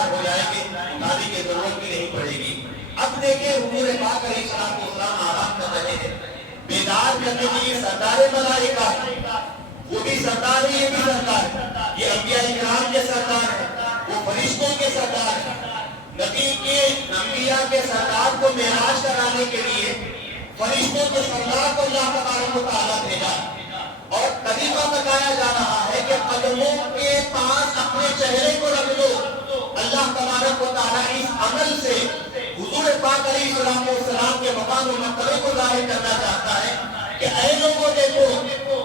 بیدار ہو جائیں گے، اٹھانے کی ضرورت بھی نہیں پڑے گی۔ اب دیکھیں حضور پاک علیہ السلام آرام کر رہے ہیں، بیدار کرنے کے لیے سردار ملائکہ ہے، وہ بھی سردار ہے، یہ بھی سردار ہے، یہ انبیاء کرام کے سردار ہے، وہ فرشتوں کے سردار ہے۔ نبی کے انبیاء کے سردار کو معراج کرانے کے لیے فرشتوں کے سردار کو اللہ تبارک و تعالیٰ بھیجا، اور طریقہ بتایا جا رہا ہے کہ قدموں کے پاس اپنے چہرے کو رکھ دو۔ اللہ تبارک و تعالیٰ اس عمل سے حضور پاک علیہ السلام کے مقام و مرتبے کو ظاہر کرنا چاہتا ہے کہ اے لوگوں دیکھو،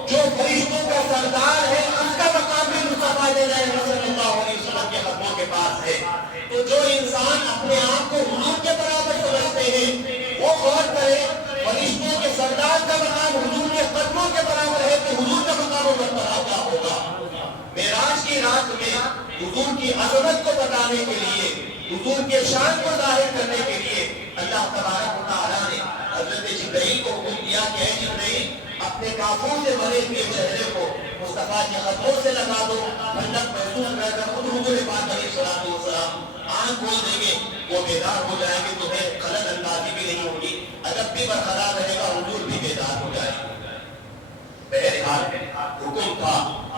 جو فرشتوں کا سردار ہے اس کا مقام بھی مصطفیٰ صلی اللہ علیہ وسلم کے قدموں کے پاس ہے۔ تو جو انسان اپنے آپ کو حضور کے برابر سمجھتے ہیں وہ غور کرے، فرشتوں کے سردار کا مقام حضور کے قدموں کے برابر ہے تو حضور کا مقام و مرتبہ کیا ہوگا؟ معراج کی رات میں حضور کی عظمت کو بتانے کے لیے، حضور کے شان کو ظاہر کرنے کے لیے اللہ تبارک و تعالیٰ نے حضرت جبرائیل کو حکم دیا کہ اے جبرائیل، اپنے کافروں سے بھرے ہوئے چہرے کو مصطفیٰ کے قدموں سے لگا دو۔ ٹھنڈک محسوس کر کر خود حضور پاک علیہ السلام آنکھ کھول دیں گے، وہ بیدار ہو جائیں گے، تمہیں خلل اندازی بھی نہیں ہوگی، ادب بھی برقرار رہے گا، حضور بھی بیدار ہو جائے گا۔ بہرحال حکم تھا،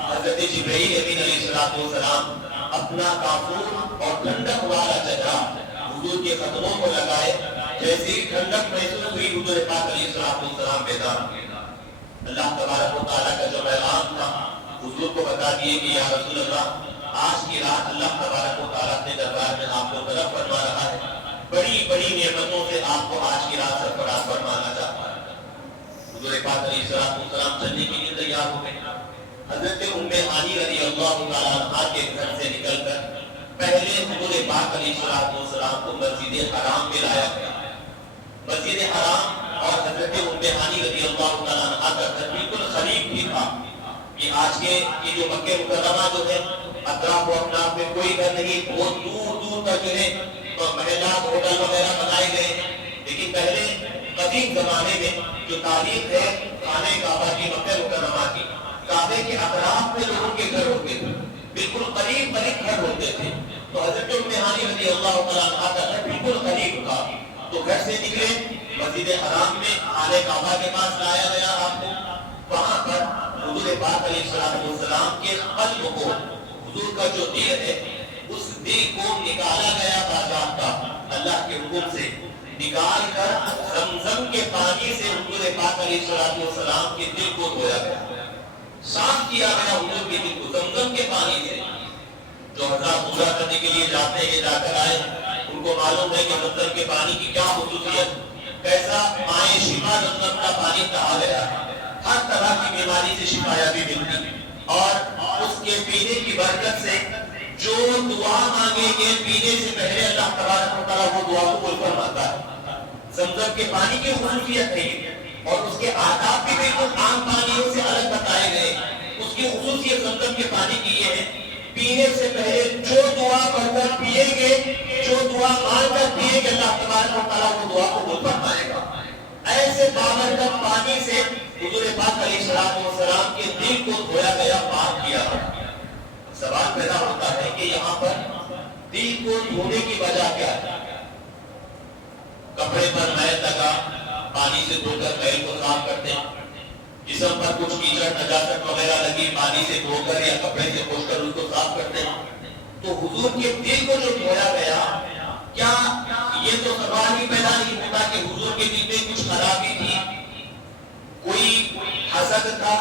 حضرت جبرائیل امین علیہ السلام اپنا کافور اور ٹھنڈک والا چہرہ حضور کے قدموں کو لگائے، جیسے ہی ٹھنڈک محسوس ہوئی حضور پاک علیہ السلام بیدار ہوئے۔ اللہ تبارک و تعالیٰ کا جو پیغام تھا حضور کو بتا دیے کہ یا رسول اللہ، آج کی رات اللہ تبارک و تعالیٰ اپنے دربار میں آپ کو طلب فرما رہا ہے، بڑی بڑی نعمتوں سے آپ کو آج کی رات سرفراز فرمانا چاہتا ہے۔ حضور پاک علیہ السلام چلنے کے لیے تیار ہو گئے۔ حضرت ام ہانی رضی اللہ تعالیٰ عنہا کے گھر سے نکل کر پہلے حضور پاک علیہ السلام کو مسجد حرام میں لایا گیا۔ مسجد حرام اور حضرت ام ہانی رضی اللہ تعالیٰ عنہا کا گھر بالکل قریب بھی تھا کہ آج کے یہ جو مکہ مکرمہ جو ہے اطراف و اکناف میں کوئی گھر نہیں، بہت دور دور تک جو ہے محلات ہوٹل وغیرہ بنائے گئے ہیں، لیکن پہلے قدیم زمانے میں جو تاریخ ہے خانہ کعبہ کی، مکہ مکرمہ کی، کعبے کے اطراف میں لوگوں کے گھر ہوتے تھے، بالکل قریب قریب گھر ہوتے تھے۔ تو حضرت ام ہانی رضی اللہ تعالیٰ عنہا کا گھر بالکل قریب تھا، تو گھر سے نکلے، مسجد حرام میں خانہ کعبہ کے پاس لایا گیا آپ کو۔ وہاں پر حضور پاک علیہ السلام کے قلب کو، حضور کا جو دل ہے اس دل کو نکالا گیا باضابطہ اللہ کے حکم سے، نکال کر زمزم کے پانی سے حضور پاک علیہ السلام کے دل کو دھویا گیا، صاف کیا گیا حضور کے دل کو زمزم کے پانی سے۔ جو حضرات عمرہ کرنے کے لیے جاتے ہیں، جا کر آئے، ان کو معلوم ہے کہ زمزم کے پانی کی کیا خصوصیت، کیسا مائے شفا زمزم کا پانی کہا گیا ہے، ہر طرح کی بیماری سے شفا بھی ملتی، اور اس کے پینے کی برکت سے جو دعا مانگیں گے پینے سے پہلے اللہ تبارک و تعالیٰ وہ دعا قبول فرماتا ہے۔ زمزم کے پانی کی خصوصیت ہے اور اس کے آداب بھی بالکل عام پانیوں سے الگ بتائے گئے۔ اس کی خصوصیت زمزم کے پانی کی یہ ہے، پینے سے پہلے جو دعا پڑھ کر پیئیں گے، جو دعا مانگ کر پیئیں گے، اللہ تبارک و تعالیٰ وہ دعا قبول فرمائے گا۔ ایسے بابرکت پانی سے حضور پاک علیہ السلام کے دل کو دھویا گیا، پاک کیا۔ سوال پیدا ہوتا ہے کہ یہاں پر دل کو دھونے کی وجہ کیا ہے؟ کپڑے پر میل لگا، پانی سے دھو کر میل کو صاف کرتے ہیں، جسم پر کچھ کیچڑ نجاست وغیرہ لگی، پانی سے دھو کر یا کپڑے سے پوچھ کر اس کو صاف کرتے ہیں۔ تو حضور کے دل کو جو دھویا گیا، کیا یہ تو سوال ہی پیدا نہیں ہوتا کہ حضور کے دل میں کچھ خرابی تھی، کوئی حسد تھا،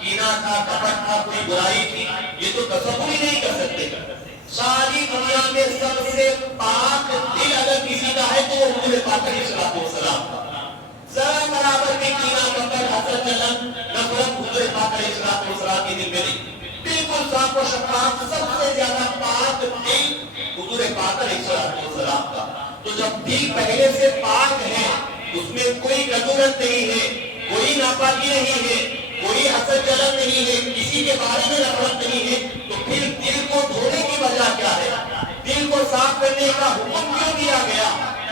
کینہ تھا، کپٹ تھا، کوئی برائی تھی؟ یہ تو تصور ہی نہیں کر سکتے۔ ساری دنیا میں سب سے پاک دل اگر کسی کا ہے تو وہ حضور پاک علیہ السلام کا۔ ذرا برابر بھی کینہ، کپٹ، حسد، جلن، نفرت حضور پاک علیہ السلام کے دل میں نہیں، بالکل صاف و شفاف، سب سے زیادہ پاک دل حضور پاک علیہ السلام کا۔ تو جب دل پہلے سے پاک ہے، اس میں کوئی کدورت نہیں ہے، کوئی ناپاکی نہیں ہے، کوئی حسد جلن نہیں ہے، کسی کے بارے میں نفرت نہیں ہے، تو پھر دل کو دھونے کی وجہ کیا ہے؟ دل کو صاف کرنے کا حکم کیوں دیا گیا؟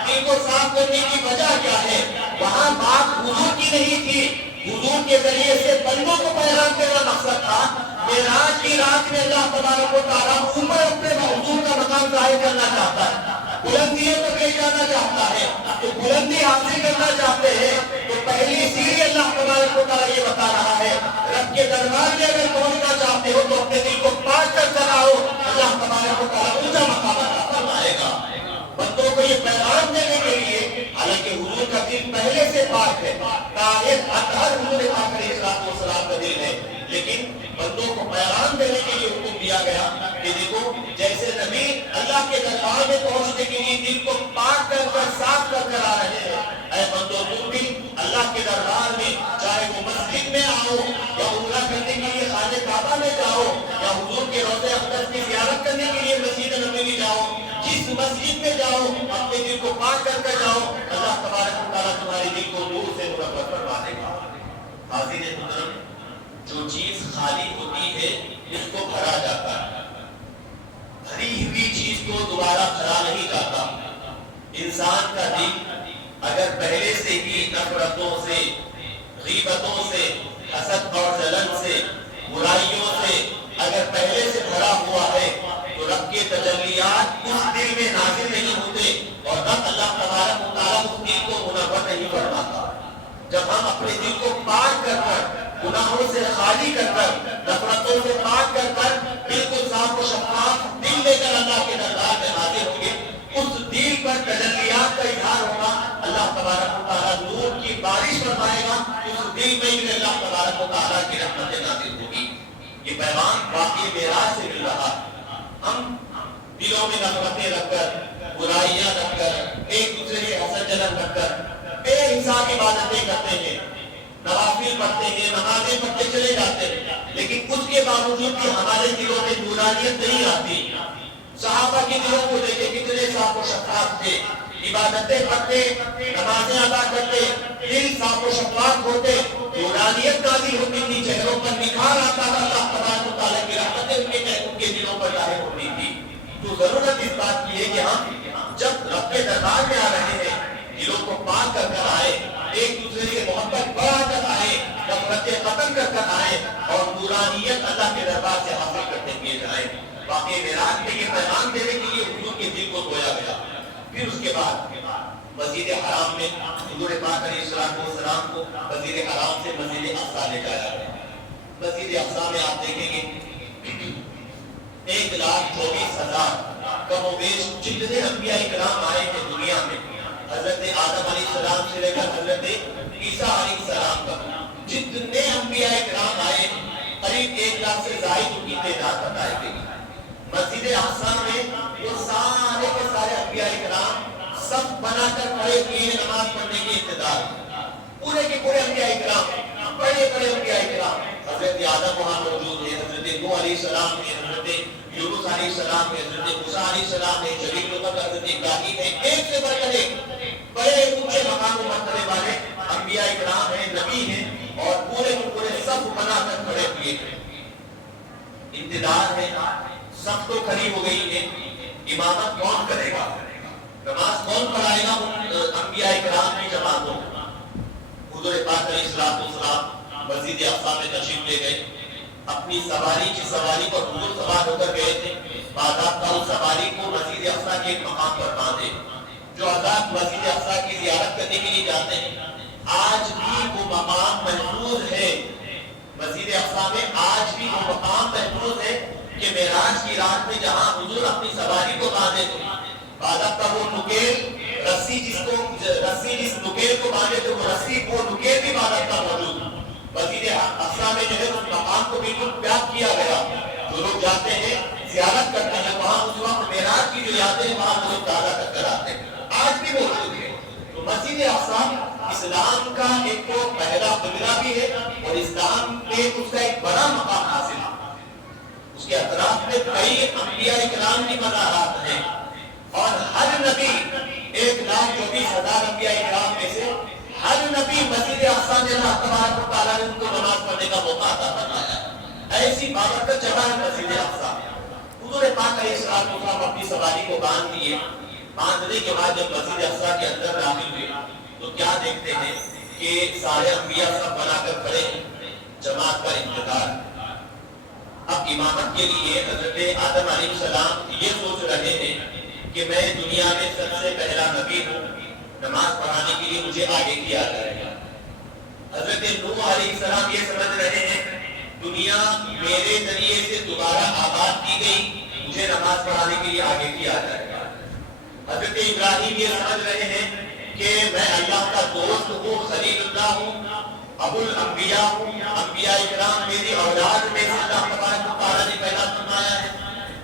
دل کو صاف کرنے کی وجہ کیا ہے؟ وہاں بات حضور کی نہیں تھی، حضور کے ذریعے سے بندوں کو پیغام دینا مقصد تھا۔ معراج کی رات میں اللہ تبارک و تعالیٰ اوپر اپنے حضور کا مقام ظاہر کرنا بلندیوں تک لے جانا چاہتا ہے، تو بلندی حاصل کرنا چاہتے ہیں تو پہلی سیڑھی اللہ تبارک و تعالیٰ یہ بتا رہا ہے، رب کے دربار میں اگر پہنچنا چاہتے ہو تو اپنے دل کو پاک کر کر آؤ، اللہ تبارک و تعالیٰ اونچا مقام عطا فرمائے گا۔ بندوں کو یہ پیغام دینے کے لیے، حالانکہ حضور کا دل پہلے سے پاک ہے، طاہر اطہر حضور پاک علیہ السلام کا دل ہے، لیکن بندوں کو پیغام دینے کے لیے حکم دیا گیا کہ دیکھو جیسے نبی اللہ کے دربار میں پہنچنے کے لیے دل کو پاک کر کر صاف کر کر آ رہے ہیں، اے بندوں تم بھی اللہ کے دربار میں چاہے وہ مسجد میں آؤ یا عمرہ کرنے کے لیے خانہ کعبہ میں جاؤ یا حضور کے روضہ اقدس کی زیارت کرنے کے لیے مسجد نبوی جاؤ، جس مسجد میں جاؤ اپنے دل کو پاک کر کر جاؤ، اللہ تبارک و تعالیٰ تمہارے دل کو نور سے منور فرما دے گا۔ حاضرین محترم، جو چیز خالی ہوتی ہے اس کو بھرا جاتا ہے، بھری ہوئی چیز کو دوبارہ بھرا نہیں جاتا۔ انسان کا دل اگر پہلے سے ہی نفرتوں سے، غیبتوں سے، حسد اور جلن سے، برائیوں سے اگر پہلے سے بھرا ہوا ہے تو رب کے تجلیات اس دل میں نازل نہیں ہوتے اور رب اللہ تبارک و تعالیٰ اس دل کو منور نہیں فرماتا۔ جب ہم اپنے دل کو پاک کر کر، گناہوں سے خالی کر کر، نفرتوں سے پاک کر کر، بالکل صاف و شفاف دل لے کر اللہ کے دربار میں حاضر ہوں گے، اس دل پر تجلیات کا اظہار ہوگا، اللہ تبارک و تعالیٰ نور کی بارش فرمائے گا، اس دل میں بھی اللہ تبارک و تعالیٰ کی رحمت نازل ہوگی۔ یہ پیغام واقعی معراج سے مل رہا ہے۔ ہم دلوں میں نفرتیں رکھ کر، برائیاں رکھ کر، ایک دوسرے کے حسد جلن رکھ کر بے حساب عبادتیں کرتے ہیں، نوافل پڑھتے ہیں، نمازیں پڑھتے چلے جاتے ہیں، لیکن اس کے باوجود بھی ہمارے دلوں میں نورانیت نہیں آتی۔ صحابہ کے دلوں کو دیکھیں کتنے صاف و شفاف تھے، عبادتیں پڑھتے، نمازیں ادا کرتے، دل صاف و شفاف ہوتے، نورانیت نازل ہوتی تھی، چہروں پر نکھار آتا تھا، اللہ تبارک و تعالیٰ کی رحمتیں ان کے دلوں پر ظاہر ہوتی تھی۔ تو ضرورت اس بات کی ہے کہ ہم جب رب کے دربار میں آ رہے ہیں، دلوں کو پاک کر کر آئے، ایک دوسرے سے محبت بڑھا کر آئے، نفرتیں ختم کر کر آئے اور نورانیت اللہ کے دربار سے حاصل کرتے ہوئے جائیں۔ واقعی معراج میں یہ پیغام دینے کے لیے حضور کے دل کو دھویا گیا۔ پھر اس کے بعد مسجد حرام میں حضور پاک علیہ السلام کو مسجد حرام سے مسجد اقصی لے جایا گیا۔ مسجد اقصی میں آپ دیکھیں گے 1,24,000 کم و بیش جتنے انبیاء کرام آئے ہیں دنیا میں، حضرت آدم علیہ السلام سے لے کر حضرت عیسیٰ علیہ السلام تک جتنے انبیاء کرام آئے قریب 1 لاکھ سے زائد ان کی تعداد بتائی گئی۔ مسجد اقصی میں وہ سارے کے سارے انبیاء کرام سب بنا کر کھڑے ہوئے ہیں نماز پڑھنے کے انتظار، پورے کے پورے انبیاء کرام، بڑے بڑے انبیاء کرام، حضرت آدم وہاں موجود ہیں، حضرت نوح علیہ السلام ہیں، حضرت یونس علیہ السلام ہیں، حضرت موسیٰ علیہ السلام ہیں، جلیل القدر حضرت ابراہیم ہیں، ایک سے بڑھ کر ایک بڑے اونچے مقام و مرتبے والے انبیاء کرام ہیں، نبی ہیں، اور پورے کے پورے سب بنا کر کھڑے ہوئے ہیں۔ انتظار ہے، سب تو کھڑی ہو گئی ہے، امامت کون کرے گا، نماز کون پڑھائے گا انبیاء کرام کی جماعتوں کو۔ حضور پاک علیہ السلام مسجد اقصی میں تشریف لے گئے، اپنی سواری کی سواری پر حضور سوار ہو کر گئے تھے، باضابطہ اس سواری کو مسجد اقصی کے ایک مقام پر باندھے۔ جو حضرات مسجد اقصی کی زیارت کرنے کے لیے جاتے ہیں آج بھی وہ مقام محفوظ ہے، مسجد اقصی میں آج بھی وہ مقام محفوظ ہے کہ معراج کی رات میں جہاں حضور اپنی سواری کو باندھے تھے، باضابطہ وہ نکیل رسی جس نکیل کو باندھے تھے وہ نکیل بھی باضابطہ موجود۔ مسجد اقصی میں جو ہے اس مقام کو بالکل پیاک کیا گیا، جو لوگ جاتے ہیں زیارت کرتے ہیں وہاں اس وقت معراج کی جو یادیں وہاں لوگ تازہ کر کر آتے ہیں، آج بھی موجود ہے۔ تو مسجد اقصی اسلام کا ایک تو پہلا قبلہ بھی ہے اور اسلام میں اس کا ایک بڑا مقام حاصل ہے۔ اس کے اطراف میں کئی انبیاء کرام کی مزارات ہیں اور ہر نبی 1,24,000 انبیاء کرام میں سے ہر نبی مسجد اقصی میں اللہ تبارک و تعالیٰ نے ان کو نماز پڑھنے کا موقع عطا فرمایا۔ ایسی بابرکت جگہ ہے مسجد اقصی۔ حضور پاک علیہ السلام اپنی سواری کو باندھ دیے، باندھنے کے بعد جب مسجد اقصی کے اندر داخل ہوئے تو کیا دیکھتے ہیں کہ سارے انبیاء سب بنا کر کھڑے ہیں، جماعت کا انتظار۔ اب امامت کے لیے حضرت آدم علیہ السلام یہ سوچ رہے ہیں کہ میں دنیا میں سب سے پہلا نبی ہوں، نماز پڑھانے کے لیے مجھے آگے کیا جائے گا۔ حضرت نوح علیہ السلام یہ سمجھ رہے ہیں دنیا میرے ذریعے سے دوبارہ آباد کی گئی، مجھے نماز پڑھانے کے لیے آگے کیا جائے گا۔ حضرت ابراہیم یہ سمجھ رہے ہیں کہ میں اللہ کا دوست ہوں، خلیل اللہ ہوں، ابو الانبیاء ہوں، انبیاء اکرام میری اولاد میں سے اللہ تبارک و تعالیٰ نے پیدا فرمایا ہے،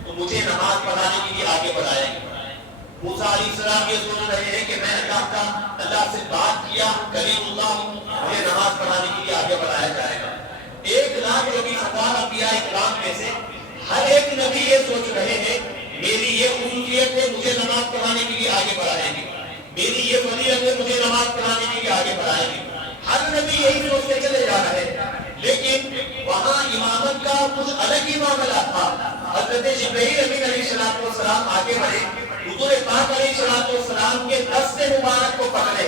تو مجھے نماز پڑھانے کے لیے آگے بڑھائے گا۔ موسیٰ علیہ السلام یہ سوچ رہے ہیں کہ میں اللہ سے بات کیا، کلیم اللہ ہوں، مجھے نماز پڑھانے کے لیے آگے بڑھایا جائے گا۔ 1,24,000 انبیاء اکرام میں سے ہر ایک نبی یہ سوچ رہے ہیں میری یہ خصوصیت ہے، مجھے نماز پڑھانے کے لیے آگے بڑھائے گی، میری یہ فضیلت ہے، مجھے نماز پڑھانے کے لیے آگے بڑھائے گی۔ ہر نبی یہی سوچتے چلے جا رہے ہیں، لیکن وہاں امامت کا کچھ الگ ہی معاملہ تھا۔ حضرت جبرائیل امین علیہ السلام آگے بڑھے، حضور پاک علیہ السلام کے دست مبارک کو پکڑے،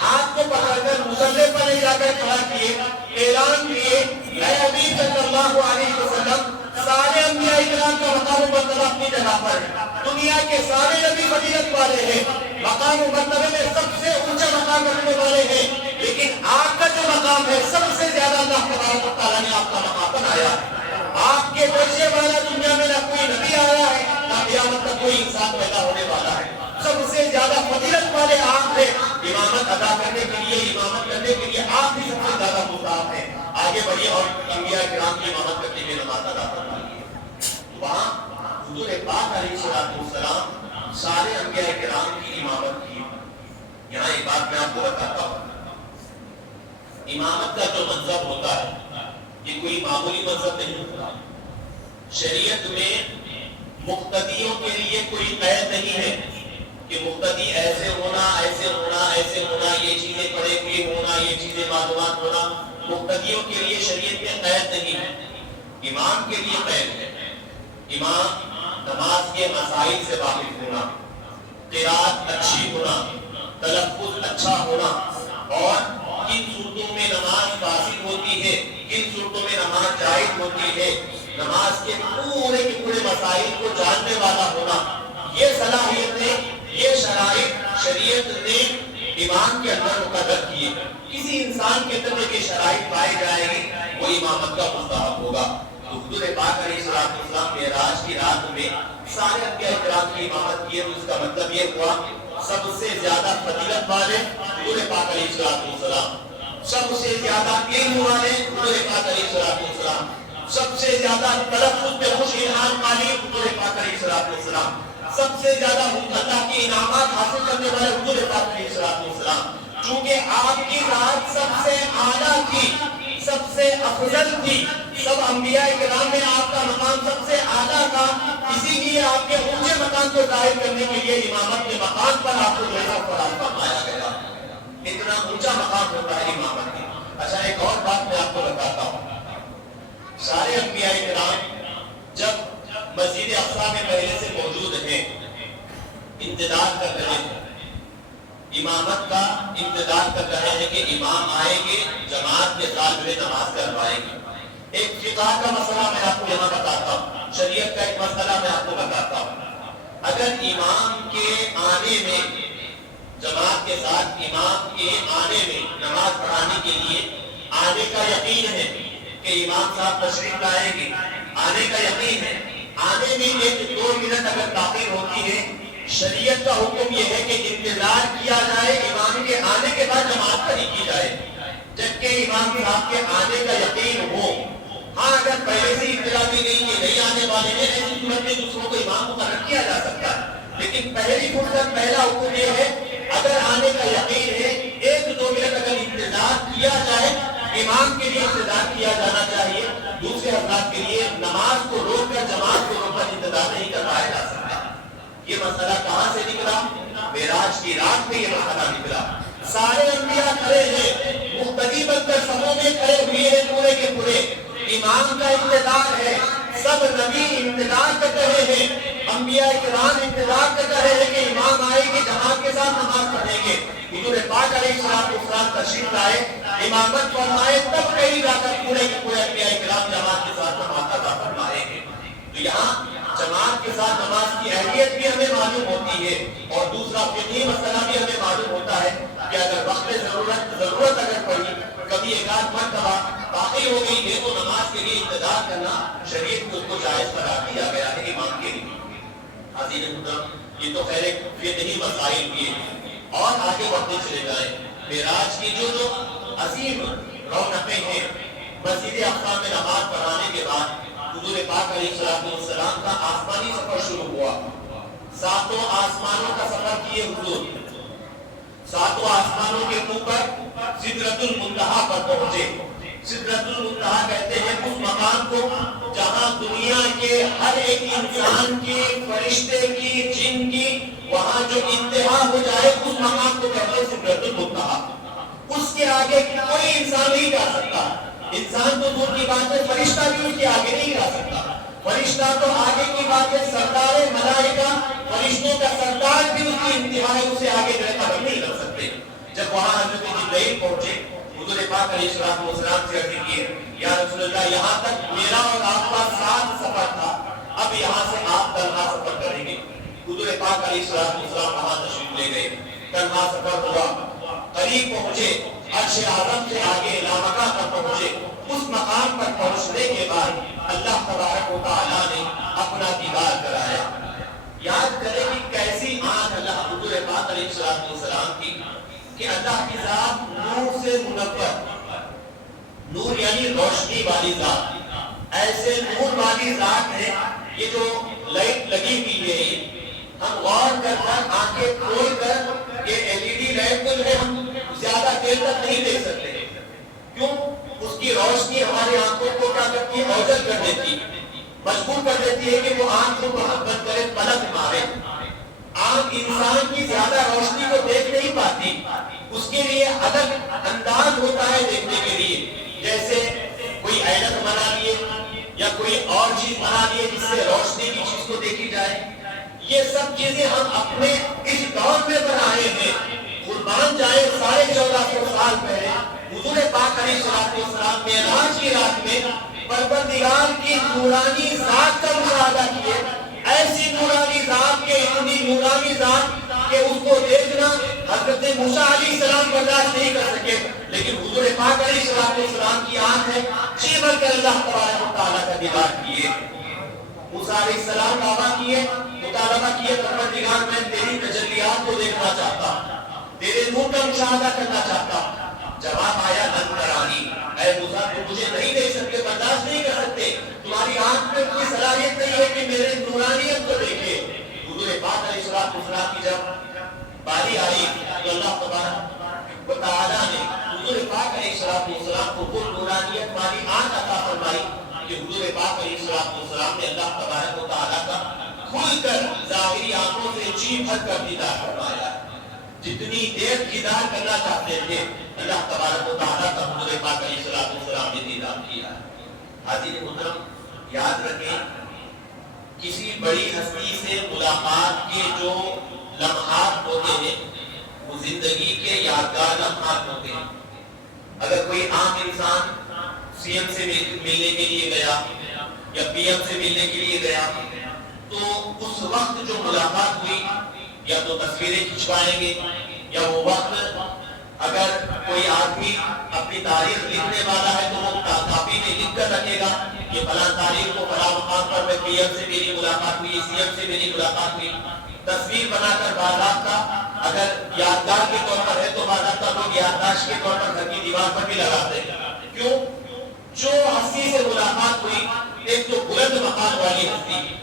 ہاتھ کو پکڑ کر مصلی پر لے جا کر کھڑا کیے، اعلان کیے اے حبیب صلی اللہ علیہ وسلم، سارے انبیاء اکرام کا مقام و مرتبہ اپنی جگہ پر، دنیا کے سارے نبی فضیلت والے ہیں، مقام و مرتبے میں سب سے اونچا مقام رکھنے والے ہیں، لیکن آپ کا جو مقام ہے سب سے زیادہ اللہ تبارک و تعالیٰ نے آپ کا مقام بنایا ہے۔ آپ کے درجے والا دنیا میں نہ کوئی نبی آیا ہے، نہ قیامت تک کوئی انسان پیدا ہونے والا ہے۔ سب سے زیادہ فضیلت والے آپ ہیں، امامت ادا کرنے کے لیے، امامت کرنے کے لیے آپ بھی سب سے زیادہ مستحق ہیں۔ آگے بڑھیے اور انبیاء کرام کی امامت کرتے ہوئے نماز ادا فرمائیے۔ وہاں حضور پاک علیہ السلام سارے انبیاء کرام کی امامت کی۔ یہاں ایک بات میں آپ کو بتاتا ہوں، امامت کا جو منصب ہوتا ہے یہ کوئی معمولی منصب نہیں ہوتا۔ شریعت میں مقتدیوں کے لیے کوئی قید نہیں ہے کہ مقتدی ایسے ہونا، ایسے ہونا، ایسے ہونا، یہ چیزیں پڑھے ہوئے ہونا، یہ چیزیں معلومات ہونا۔ مقتدیوں کے لیے شریعت میں قید نہیں ہے، امام کے لیے قید ہے۔ امام نماز کے مسائل سے واقف ہونا، قرات اچھی ہونا، تلفظ اچھا ہونا، اور کن صورتوں میں نماز فاسد ہوتی ہے، کن صورتوں میں نماز جائز ہوتی ہے، نماز کے پورے کے پورے مسائل کو جاننے والا ہونا، یہ صلاحیتیں، یہ شرائط شریعت نے امام کے اندر مقرر کیے۔ کسی انسان کے اندر یہ شرائط پائی جائے گی وہ امامت کا مستحق ہوگا۔ تو حضور پاک علیہ السلام معراج کی رات میں سارے انبیاء کرام کی امامت کیے، تو اس کا مطلب یہ ہوا سب سے زیادہ فضیلت والے حضور پاک علیہ السلام، سب سے زیادہ علم والے حضور پاک علیہ السلام، سب سے زیادہ تلفظ پہ خوش انعام والی حضور پاک علیہ السلام، سب سے زیادہ اللہ کے انعامات حاصل کرنے والے حضور پاک علیہ السلام۔ چونکہ آپ کی رات سب سے اعلیٰ تھی، سب سے افضل تھی، سب انبیاء کرام میں آپ کا مقام سب سے اعلیٰ تھا، اسی لیے آپ کے اونچے مقام کو ظاہر کرنے کے لیے امامت کے مقام پر آپ کو فراہم فرمایا گیا۔ اتنا اونچا مقام ہوتا ہے امامت کی۔ اچھا ایک اور بات میں آپ کو بتاتا ہوں، سارے انبیاء کرام جب مسجد اقصی میں پہلے سے موجود ہیں، انتظار کر رہے ہیں، امامت کا انتظار کر رہے ہیں کہ امام آئیں گے، جماعت کے ساتھ جو ہے نماز کروائیں گے۔ ایک فقہ کا مسئلہ میں آپ کو یہاں بتاتا ہوں، شریعت کا ایک مسئلہ میں آپ کو بتاتا ہوں۔ اگر امام کے آنے میں، جماعت کے ساتھ امام کے آنے میں، نماز پڑھانے کے لیے آنے کا یقین ہے کہ امام صاحب تشریف لائیں گے، آنے کا یقین ہے، آنے میں 1-2 منٹ اگر تاخیر ہوتی ہے، شریعت کا حکم یہ ہے کہ انتظار کیا جائے، امام کے آنے کے بعد جماعت پڑھی کی جائے، جبکہ امام صاحب کے آنے کا یقین ہو۔ ہاں اگر پہلے سے اطلاع بھی نہیں کہ نہیں آنے والے ہیں، ایسی صورت میں دوسروں کو امام مقرر کیا جا سکتا ہے، لیکن پہلی فرصت پہلا حکم یہ ہے اگر آنے کا یقین ہے 1-2 منٹ اگر انتظار کیا جائے، امام کے لیے انتظار کیا جانا چاہیے، دوسرے حضرات کے لیے نماز کو روک کر، جماعت کو روک کر انتظار نہیں کروایا جا سکتا۔ یہ مسئلہ کہاں سے نکلا؟ معراج کی رات میں یہ مسئلہ نکلا۔ سارے انبیاء کھڑے ہیں، مقتدی بن کر صفوں میں کھڑے ہوئے ہیں، پورے کے پورے امام کا انتظار ہے، سب نبی انتظار کر رہے ہیں، انبیاء کرام انتظار کر رہے ہیں کہ امام آئے گی، جماعت کے ساتھ نماز پڑھیں گے۔ حضور پاک علیہ السلام تشریف لائے، امامت فرمائے، تب کہیں جا کر پورے کے پورے انبیاء کرام جماعت کے ساتھ نماز ادا فرمائیں گے۔ تو یہاں جماعت کے ساتھ نماز کی اہمیت بھی ہمیں معلوم ہوتی ہوتی ہے، اور دوسرا فقہی مسئلہ بھی ہمیں معلوم ہوتا ہے کہ اگر وقت ضرورت اگر پڑی، کبھی ایک آدھ مرتبہ باقی ہو گئی ہے، تو نماز کے لیے انتظار کرنا شریعت کو اس کو جائز قرار دیا گیا ہے امام کے لیے۔ حاضرین محترم، یہ تو خیر ایک فقہی مسائل ہوئے، اور آگے بڑھتے چلے جائیں۔ معراج کی جو عظیم رونقیں ہیں، مسجد اقصی میں نماز پڑھانے کے بعد حضور پاک علیہ السلام کا آسمانی سفر شروع ہوا۔ ساتوں آسمانوں کا سفر کیے حضور، ساتوں آسمانوں کے اوپر سدرۃ المنتہا پر پہنچے۔ سدرۃ المنتہا کہتے ہیں اس مقام کو جہاں دنیا کے ہر ایک انسان کی، فرشتے کی، جن کی، وہاں جو انتہا ہو جائے اس مقام کو کہتے ہیں سدرۃ المنتہا۔ اس کے آگے کوئی انسان نہیں جا سکتا، انسان تو دور کی بات ہے، فرشتہ بھی اس کے آگے نہیں جا سکتا۔ فرشتہ تو آگے کی بات ہے، سردار ملائکہ، فرشتوں کا سردار بھی اس کی انتہا ہے، اسے آگے جو ہے قدم نہیں رکھ سکتے۔ جب وہاں حضرت جبرائیل پہنچے، حضور پاک علیہ السلام سے عرض کیے، یا رسول اللہ، یہاں تک میرا اور آپ کا ساتھ سفر تھا، اب یہاں سے آپ تنہا سفر کریں گے۔ حضور پاک علیہ السلام وہاں تشریف لے گئے، تنہا سفر ہوا، قریب پہنچے، عرش اعظم سے آگے لامکہ پر پہنچے۔ اس مقام پر پہنچنے کے بعد اللہ تبارک و تعالیٰ نے اپنا دیدار کرایا۔ یاد کریں کہ کیسی آنکھ اللہ حضور پاک علیہ السلام کی، کہ اللہ کی ذات نور سے منور، نور یعنی روشنی والی ذات، ایسے نور والی ذات ہے۔ یہ جو لائٹ لگی ہوئی ہے، ہم غور کر کر آنکھیں کھول کر یہ LED لائٹ کو جو ہے ہم زیادہ دیر تک نہیں دیکھ سکتے، کیوں؟ اس کی روشنی ہماری آنکھوں کو کیا کرتی ہے؟ اوجل کر دیتی، مجبور کر دیتی ہے کہ وہ آنکھ کو بند کرے، پلک مارے۔ آنکھ انسان کی زیادہ روشنی کو دیکھ نہیں پاتی، اس کے لیے الگ انداز ہوتا ہے دیکھنے کے لیے، جیسے کوئی اینک بنا لیے یا کوئی اور چیز بنا لیے جس سے روشنی کی چیز کو دیکھی جائے۔ یہ سب چیزیں ہم اپنے اس دور میں بنائے ہیں۔ قربان جائے 1450 سال پہلے حضور پاک علیہ السلام معراج کی رات میں پروردگار کی نورانی ذات کا مشاہدہ کیے، ایسی نورانی ذات کے، اتنی نورانی ذات کہ اس کو دیکھنا حضرت موسیٰ علیہ السلام برداشت نہیں کر سکے، لیکن حضور پاک علیہ السلام کی آنکھ ہے، چیمر کر اللہ تبارک و تعالیٰ کا دیدار کیے۔ موسیٰ علیہ السلام دعویٰ کیے، مطالبہ کیے، پروردگار میں تیری تجلیات کو دیکھنا چاہتا، تیرے نور کا مشاہدہ کرنا چاہتا۔ جواب آیا لن ترانی، اے موسیٰ تم مجھے نہیں دیکھ سکتے، برداشت نہیں کر سکتے، تمہاری آنکھ میں کوئی صلاحیت نہیں ہے کہ میرے نورانیت کو دیکھے۔ حضور پاک علیہ السلام کی جب باری آئی تو اللہ تبارک و تعالیٰ نے حضور پاک علیہ السلام کو وہ نورانیت والی آنکھ عطا فرمائی کہ حضور پاک علیہ السلام نے اللہ تبارک و تعالیٰ کا کھل کر ظاہری آنکھوں سے جی بھر کر دیدار فرمایا۔ جتنی دیر دیدار کرنا چاہتے تھے اللہ تبارک و تعالیٰ کا حضور پاک علیہ السلام نے دیدار کیا۔ حاضرین محترم، یاد رکھیں کسی بڑی ہستی سے ملاقات کے جو لمحات ہوتے ہیں وہ زندگی کے یادگار لمحات ہوتے ہیں۔ اگر کوئی عام انسان سی ایم سے ملنے کے لیے گیا یا پی ایم سے ملنے کے لیے گیا تو اس وقت جو ملاقات ہوئی یا تو تصویریں کھنچوائیں گے، یا وہ وقت اگر کوئی آدمی اپنی تاریخ لکھنے والا ہے تو وہ کاپی میں لکھ کر رکھے گا کہ فلاں تاریخ کو فلاں مقام پر میں پی ایم سے میری ملاقات ہوئی، سی ایم سے میری ملاقات ہوئی۔ تصویر بنا کر باضابطہ اگر یادگار کے طور پر ہے تو باضابطہ لوگ یادداشت کے طور پر گھر کی دیوار پر بھی لگاتے ہیں۔ کیوں؟ جو ہستی سے ملاقات ہوئی، ایک تو بلند مقام والی ہستی،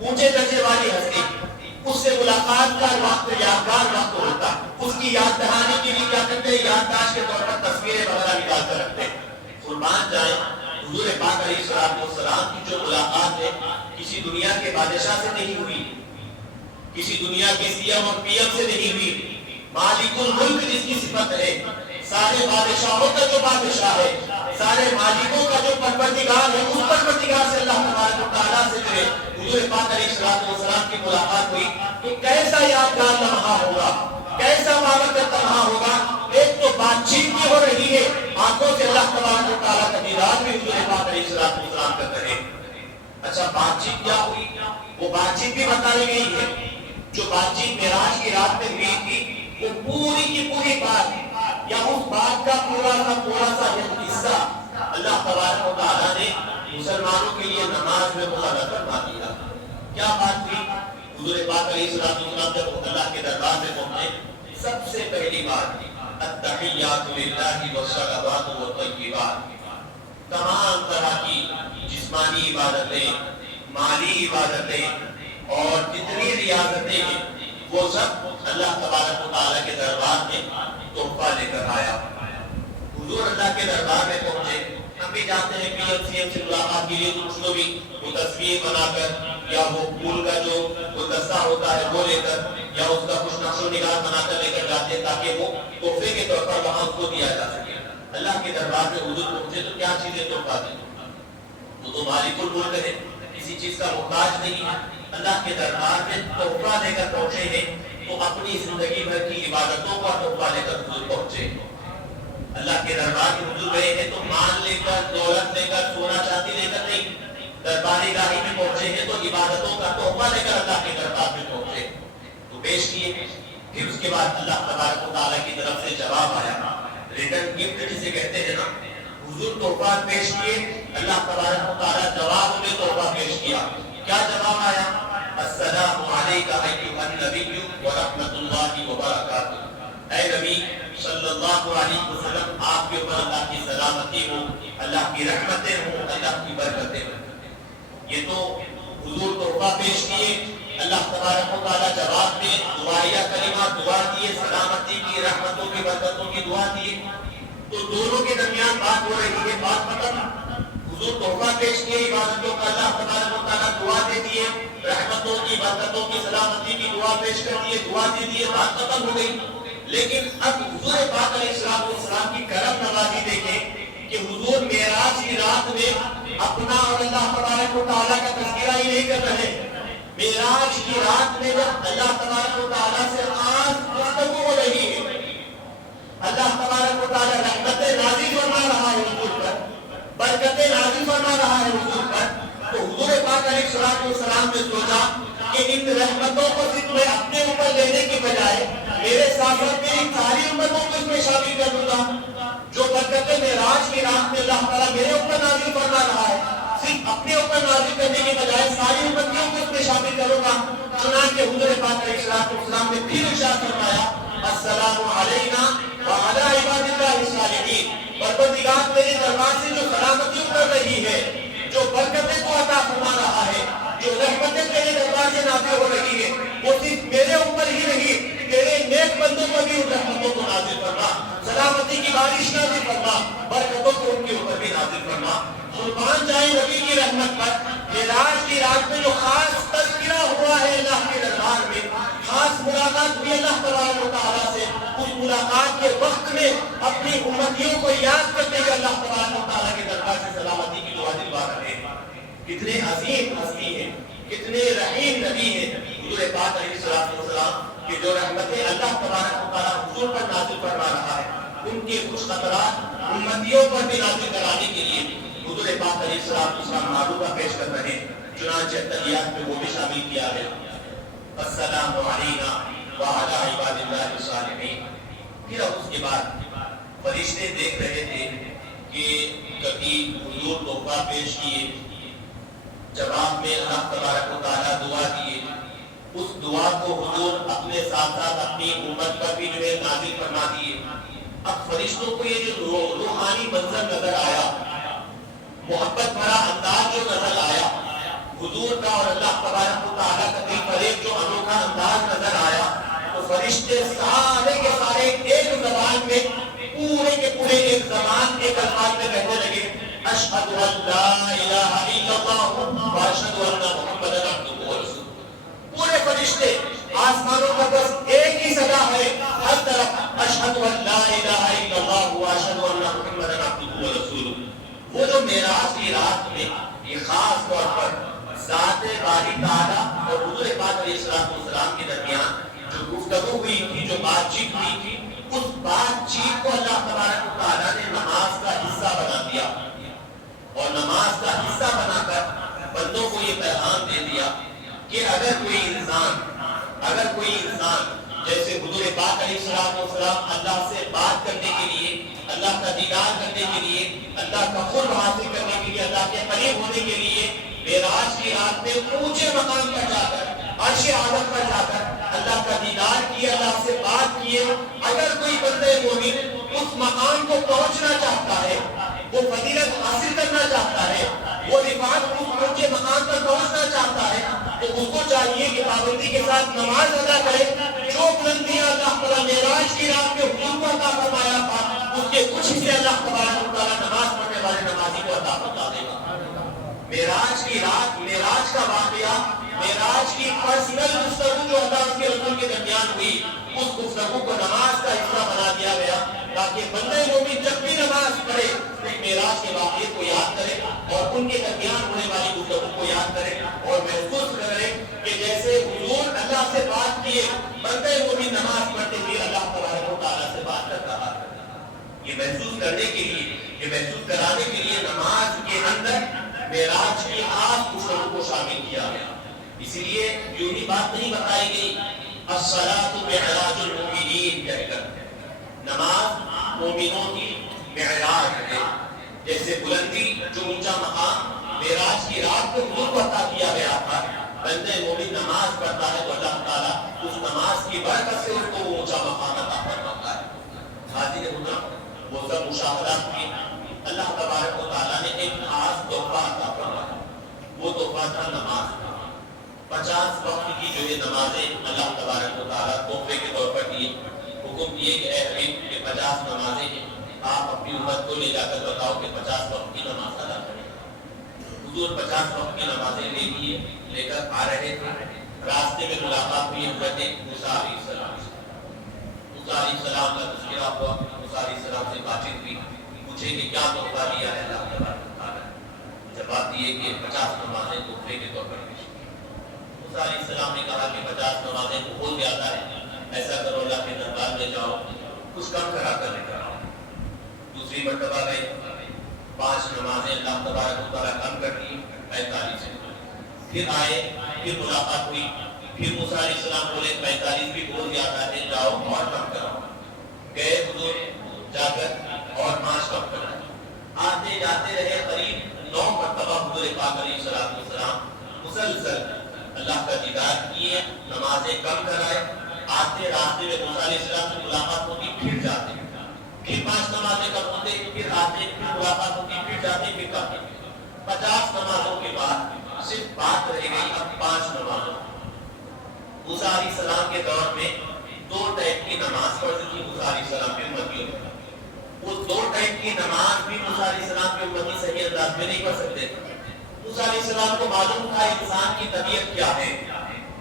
اونچے درجے والی ہستی، اس سے ملاقات کا وقت یادگار وقت ہوتا، اس کی یاد دہانی کے لیے کیا کرتے ہیں؟ یادداشت کے طور پر تصویریں وغیرہ نکال کر رکھتے ہیں۔ قربان جائیں حضور پاک علیہ السلام کی جو ملاقات ہے کسی دنیا کے بادشاہ سے نہیں ہوئی، کسی دنیا کے سی ایم اور پی ایم سے نہیں ہوئی، مالک الملک جس کی صفت ہے، سارے بادشاہوں کا جو بادشاہ ہے، سارے مالکوں کا جو پروردگار ہے، اس پروردگار سے اللہ تبارک و تعالیٰ سے جو ہے حضور پاک علیہ السلام کی ملاقات ہوئی تو کیسا یادگار لمحہ ہوگا، کیسا بابرکت لمحہ ہوگا۔ ایک تو بات چیت بھی ہو رہی ہے، آنکھوں سے اللہ تبارک و تعالیٰ کا دیدار بھی حضور پاک علیہ السلام کرتے ہیں۔ اچھا بات چیت کیا ہوئی؟ وہ بات چیت بھی بتائی گئی ہے۔ جو بات چیت معراج کی رات میں ہوئی تھی وہ پوری کی پوری بات یا اس بات کا پورا سا حصہ اللہ تبارک و تعالیٰ نے مسلمانوں کے لیے نماز میں مقرر فرما دیا۔ کیا بات تھی؟ حضور پاک علیہ السلام جب اللہ کے دربار میں پہنچے، سب سے پہلی بات التحیات للہ والصلوات والطیبات، تمام طرح کی جسمانی عبادتیں، مالی عبادتیں اور جتنی ریاضتیں ہیں وہ سب اللہ تبارک و تعالیٰ کے دربار میں تحفہ لے کر آیا۔ حضور اللہ کے دربار میں پہنچے، ہم بھی جانتے ہیں پی ایم سی ایم سے ملاقات کے لیے تو کچھ لوگ بھی وہ تصویر بنا کر یا وہ پھول کا جو گلدستہ ہوتا ہے وہ لے کر یا اس کا کچھ نقش و نگار بنا کر لے کر جاتے ہیں تاکہ وہ تحفے کے طور پر وہاں اس کو دیا جا سکے۔ اللہ کے دربار میں حضور پہنچے تو کیا چیزیں تحفہ دیں؟ وہ تو مالک الملک ہے، کسی چیز کا محتاج نہیں ہے۔ اللہ کے دربار میں تحفہ لے کر پہنچے ہیں تو اپنی زندگی بھر کی عبادتوں کا تحفہ لے کر حضور پہنچے۔ اللہ کے دربار میں حضور گئے ہیں تو مان لے کر، دولت لے کر، سونا چاندی لے کر نہیں، درباری گاہی میں پہنچے ہیں تو عبادتوں کا تحفہ لے کر اللہ کے دربار میں پہنچے تو پیش کیے۔ پھر اس کے بعد اللہ تبارک و تعالیٰ کی طرف سے جواب آیا، ریٹرن گفٹ جسے کہتے ہیں نا، حضور تحفہ پیش کیے، اللہ تبارک و تعالیٰ جواب میں تحفہ پیش کیا۔ کیا جواب آیا؟ السلام علیکہ ایھا النبی ورحمۃ اللہ وبرکاتہ۔ اے نبی صلی اللہ علیہ وسلم، آپ کے اوپر اللہ کی سلامتی ہو، اللہ کی رحمتیں ہوں، اللہ کی برکتیں ہوں۔ یہ تو حضور تحفہ پیش کیے، اللہ تبارک و تعالیٰ جواب میں دعائیہ کلمات دعا دیے، سلامتی کی، رحمتوں کی، برکتوں کی دعا دیے۔ تو دونوں کے درمیان بات ہو رہی ہے، بات ختم۔ حضور تحفہ پیش کیے عبادتوں کا، اللہ تبارک و تعالیٰ دعا دے دیے، رحمتوں کی، برکتوں کی، سلامتی کی دعا پیش کر دیے، دعا دے دیے، بات ختم ہو گئی۔ لیکن اب حضور پاک علیہ السلام کی کرم نوازی دیکھیں کہ حضور معراج کی رات میں اپنا اور اللہ تبارک و تعالیٰ کا تذکرہ ہی نہیں کر رہے۔ معراج کی رات میں جب اللہ تبارک و تعالیٰ سے خاص گفتگو ہو رہی ہے، اللہ تبارک و تعالیٰ رحمتیں نازل فرما رہا ہے حضور پر، برکتیں نازل فرما رہا ہے حضور پر، تو حضور پاک علیہ السلام نے سوچا کہ ان رحمتوں کو صرف میں اپنے اوپر لینے کی بجائے میرے ساتھ میری ساری امتوں کو اس میں شامل کر دوں گا۔ جو برکتیں معراج کی رات میں اللہ تعالیٰ میرے اوپر نازل فرما رہا ہے، صرف اپنے اوپر نازل کرنے کی بجائے ساری امتوں کو اس میں شامل کروں گا۔ چنانچہ حضور پاک علیہ السلام نے پھر ارشاد فرمایا، السلام علینا وعلی عباد اللہ الصالحین۔ پروردگار میرے دربار سے جو سلامتی اتر رہی ہے، جو برکتیں کو عطا فرما رہا ہے، جو رحمتیں میرے دربار سے نازل ہو رہی ہے، وہ صرف میرے اوپر ہی نہیں، تیرے نیک بندوں پر بھی ان رحمتوں کو نازل فرما، سلامتی کی بارش نازل فرما، برکتوں کو ان کے اوپر بھی نازل فرما۔ قربان جائے نبی کی رحمت پر۔ معراج کی رات میں جو خاص تذکرہ ہوا ہے اللہ کے دربار میں، خاص ملاقات ہوئی اللہ تبارک و تعالیٰ سے، اس ملاقات کے وقت میں اپنی امتیوں کو یاد کرتے ہوئے اللہ تبارک و تعالیٰ کے دربار سے سلامتی کی دعا دلوا رہے ہیں۔ کتنے عظیم ہستی ہیں، کتنے رحیم نبی ہیں حضور پاک علیہ السلام، کہ جو رحمتیں اللہ تبارک و تعالیٰ حضور پر نازل فرما رہا ہے، ان کے کچھ خطرات امتیوں پر بھی نازل کرانے کے لیے حضور پاک علیہ السلام معروفہ پیش کر رہے ہیں۔ چنانچہ تحیات میں وہ بھی شامل کیا ہے، السلام علینا وعلی عباد اللہ الصالحین۔ پھر اب اس کے بعد فرشتے دیکھ رہے تھے کہ کبھی حضور تحفہ پیش کیے، جواب میں اللہ تبارک و تعالیٰ دعا دیے، اس دعا کو حضور اپنے ساتھ ساتھ اپنی امت پر بھی جو ہے نازل فرما دیے۔ اب فرشتوں کو یہ جو روحانی منظر نظر آیا، محبت بھرا انداز جو نظر آیا حضور کا اور اللہ تبارک و تعالیٰ کا دل فریب جو انوکھا انداز نظر آیا، تو فرشتے سارے کے سارے ایک زبان میں، پورے کے پورے ایک زبان ایک الفاظ میں کہنے لگے، اشہد ان لا الہ الا اللہ واشہد ان محمدا عبدہ ورسولہ۔ پورے فرشتے آسمانوں پر بس ایک ہی صدا ہے، ہر طرف اشہد ان لا الہ الا اللہ واشہد ان محمدا عبدہ ورسولہ۔ وہ جو معراج کی رات میں یہ خاص طور پر ذات باری تعالیٰ اور حضور پاک علیہ السلام کے درمیان جو گفتگو ہوئی تھی، جو بات چیت ہوئی تھی، اس بات چیت کو اللہ تبارک و تعالیٰ نے نماز کا حصہ بنا دیا، اور نماز کا حصہ بنا کر بندوں کو یہ پیغام دے دیا کہ اگر کوئی انسان، اگر جیسے حضور پاک علیہ السلام اللہ سے بات کرنے کے لیے، اللہ کا دیدار کرنے کے لیے، اللہ کا قرب حاصل کرنے کے لیے، اللہ کے قریب ہونے کے لیے معراج کی رات میں اونچے مقام پر جا کر، عرش اعظم پر جا کر اللہ کا دیدار کیے، اللہ سے بات کیے. اگر کوئی بندہ مومن اس مقام کو پہنچنا چاہتا ہے، وہ فضیلت حاصل کرنا چاہتا ہے، وہ رفعت اس اونچے مقام پر پہنچنا چاہتا ہے، تو اس کو چاہیے کہ پابندی کے ساتھ نماز ادا کرے. جو بلندیاں اللہ تعالیٰ معراج کی رات میں حضور کو عطا فرمایا تھا، اس کے کچھ حصے اللہ تبارک و تعالیٰ نماز پڑھنے والے نمازی کو عطا فرما دے گا. معراج کی رات، معراج کا واقعہ، معراج کی پرسنل گفتگو جو اللہ اس کے رسول کے درمیان ہوئی، اس گفتگو کو نماز کا حصہ بنا دیا گیا تاکہ بندے مومن جب بھی نماز پڑھے اس معراج کے واقعے کو یاد کرے اور ان کے درمیان ہونے والی گفتگو کو یاد کرے اور محسوس کرے کہ جیسے حضور اللہ سے بات کیے، بندے مومن نماز پڑھتے ہوئے اللہ تبارک و تعالیٰ سے بات کر رہا ہے. یہ محسوس کرنے کے لیے، یہ محسوس کرانے کے لیے نماز کے اندر معراج کی خاص گفتگو کو شامل کیا گیا. اسی لیے یوں ہی بات نہیں بتائی گئی الصلاۃ معراج المؤمنین کہہ کر. نماز مومنوں کی معراج ہے. جیسے بلندی، جو اونچا مقام معراج کی رات کو حضور کو عطا کیا گیا تھا، بندے مومن نماز پڑھتا ہے تو اللہ تعالیٰ اس نماز کی برکت سے اس کو وہ اونچا مقام عطا فرماتا ہے. حاضر حضرات، وہ سب مشاہدات کی اللہ تبارک و تعالیٰ نے ایک خاص تحفہ عطا فرمایا. وہ تحفہ تھا نماز. 50 وقت کی جو یہ نمازیں اللہ تبارک و تعالیٰ تحفے کے طور پر دیے. حکم دیے کہ اے حبیب، یہ 50 نمازیں ہیں، آپ اپنی امت کو لے جا کر بتاؤ کہ 50 وقت کی نماز ادا کریں. حضور 50 وقت کی نمازیں لے کر آ رہے تھے. راستے میں ملاقات ہوئی حضرت موسیٰ علیہ السلام سے. موسیٰ علیہ السلام کا تذکرہ ہوا، موسیٰ علیہ السلام سے بات چیت ہوئی. پوچھے کہ کیا تحفہ دیا ہے اللہ تبارک و تعالیٰ نے؟ جواب دیے کہ 50 نمازیں تحفے کے طور پر پیش کی. موسیٰ علیہ السلام نے کہا کہ 50 نمازیں بہت زیادہ ہے، ایسا کرو اللہ کے دربار میں جاؤ، کچھ کم کرا کر لے کر آؤ. دوسری مرتبہ گئے، 5 نمازیں اللہ تبارک و تعالیٰ کم کر دی، 45 ہیں. پھر آئے، پھر ملاقات ہوئی. پھر موسیٰ علیہ السلام بولے 45 بھی بہت زیادہ ہے، جاؤ اور کم کراؤ. گئے حضور، جا کر اور 5 کم کرائے. آتے جاتے رہے، قریب 9 مرتبہ حضور پاک علیہ السلام مسلسل اللہ کا دیدار کیے، نمازیں کم کرائے. آتے راستے میں موسیٰ علیہ السلام سے ملاقات ہوتی، پھر جاتے، پھر 5 نمازیں کم ہوتے، پھر آتے، پھر ملاقات ہوتی، پھر جاتے، پھر کم ہوتے. 50 نمازوں کے بعد صرف بات رہ گئی اب 5 نمازوں. موسیٰ علیہ السلام کے دور میں 2 ٹائپ کی نماز پڑھتی تھی موسیٰ علیہ السلام کے امتیوں میں. وہ 2 ٹائپ کی نماز بھی موسیٰ علیہ السلام کے امتی صحیح انداز میں نہیں پڑھ سکتے. موسیٰ علیہ السلام کو معلوم تھا انسان کی طبیعت کیا ہے.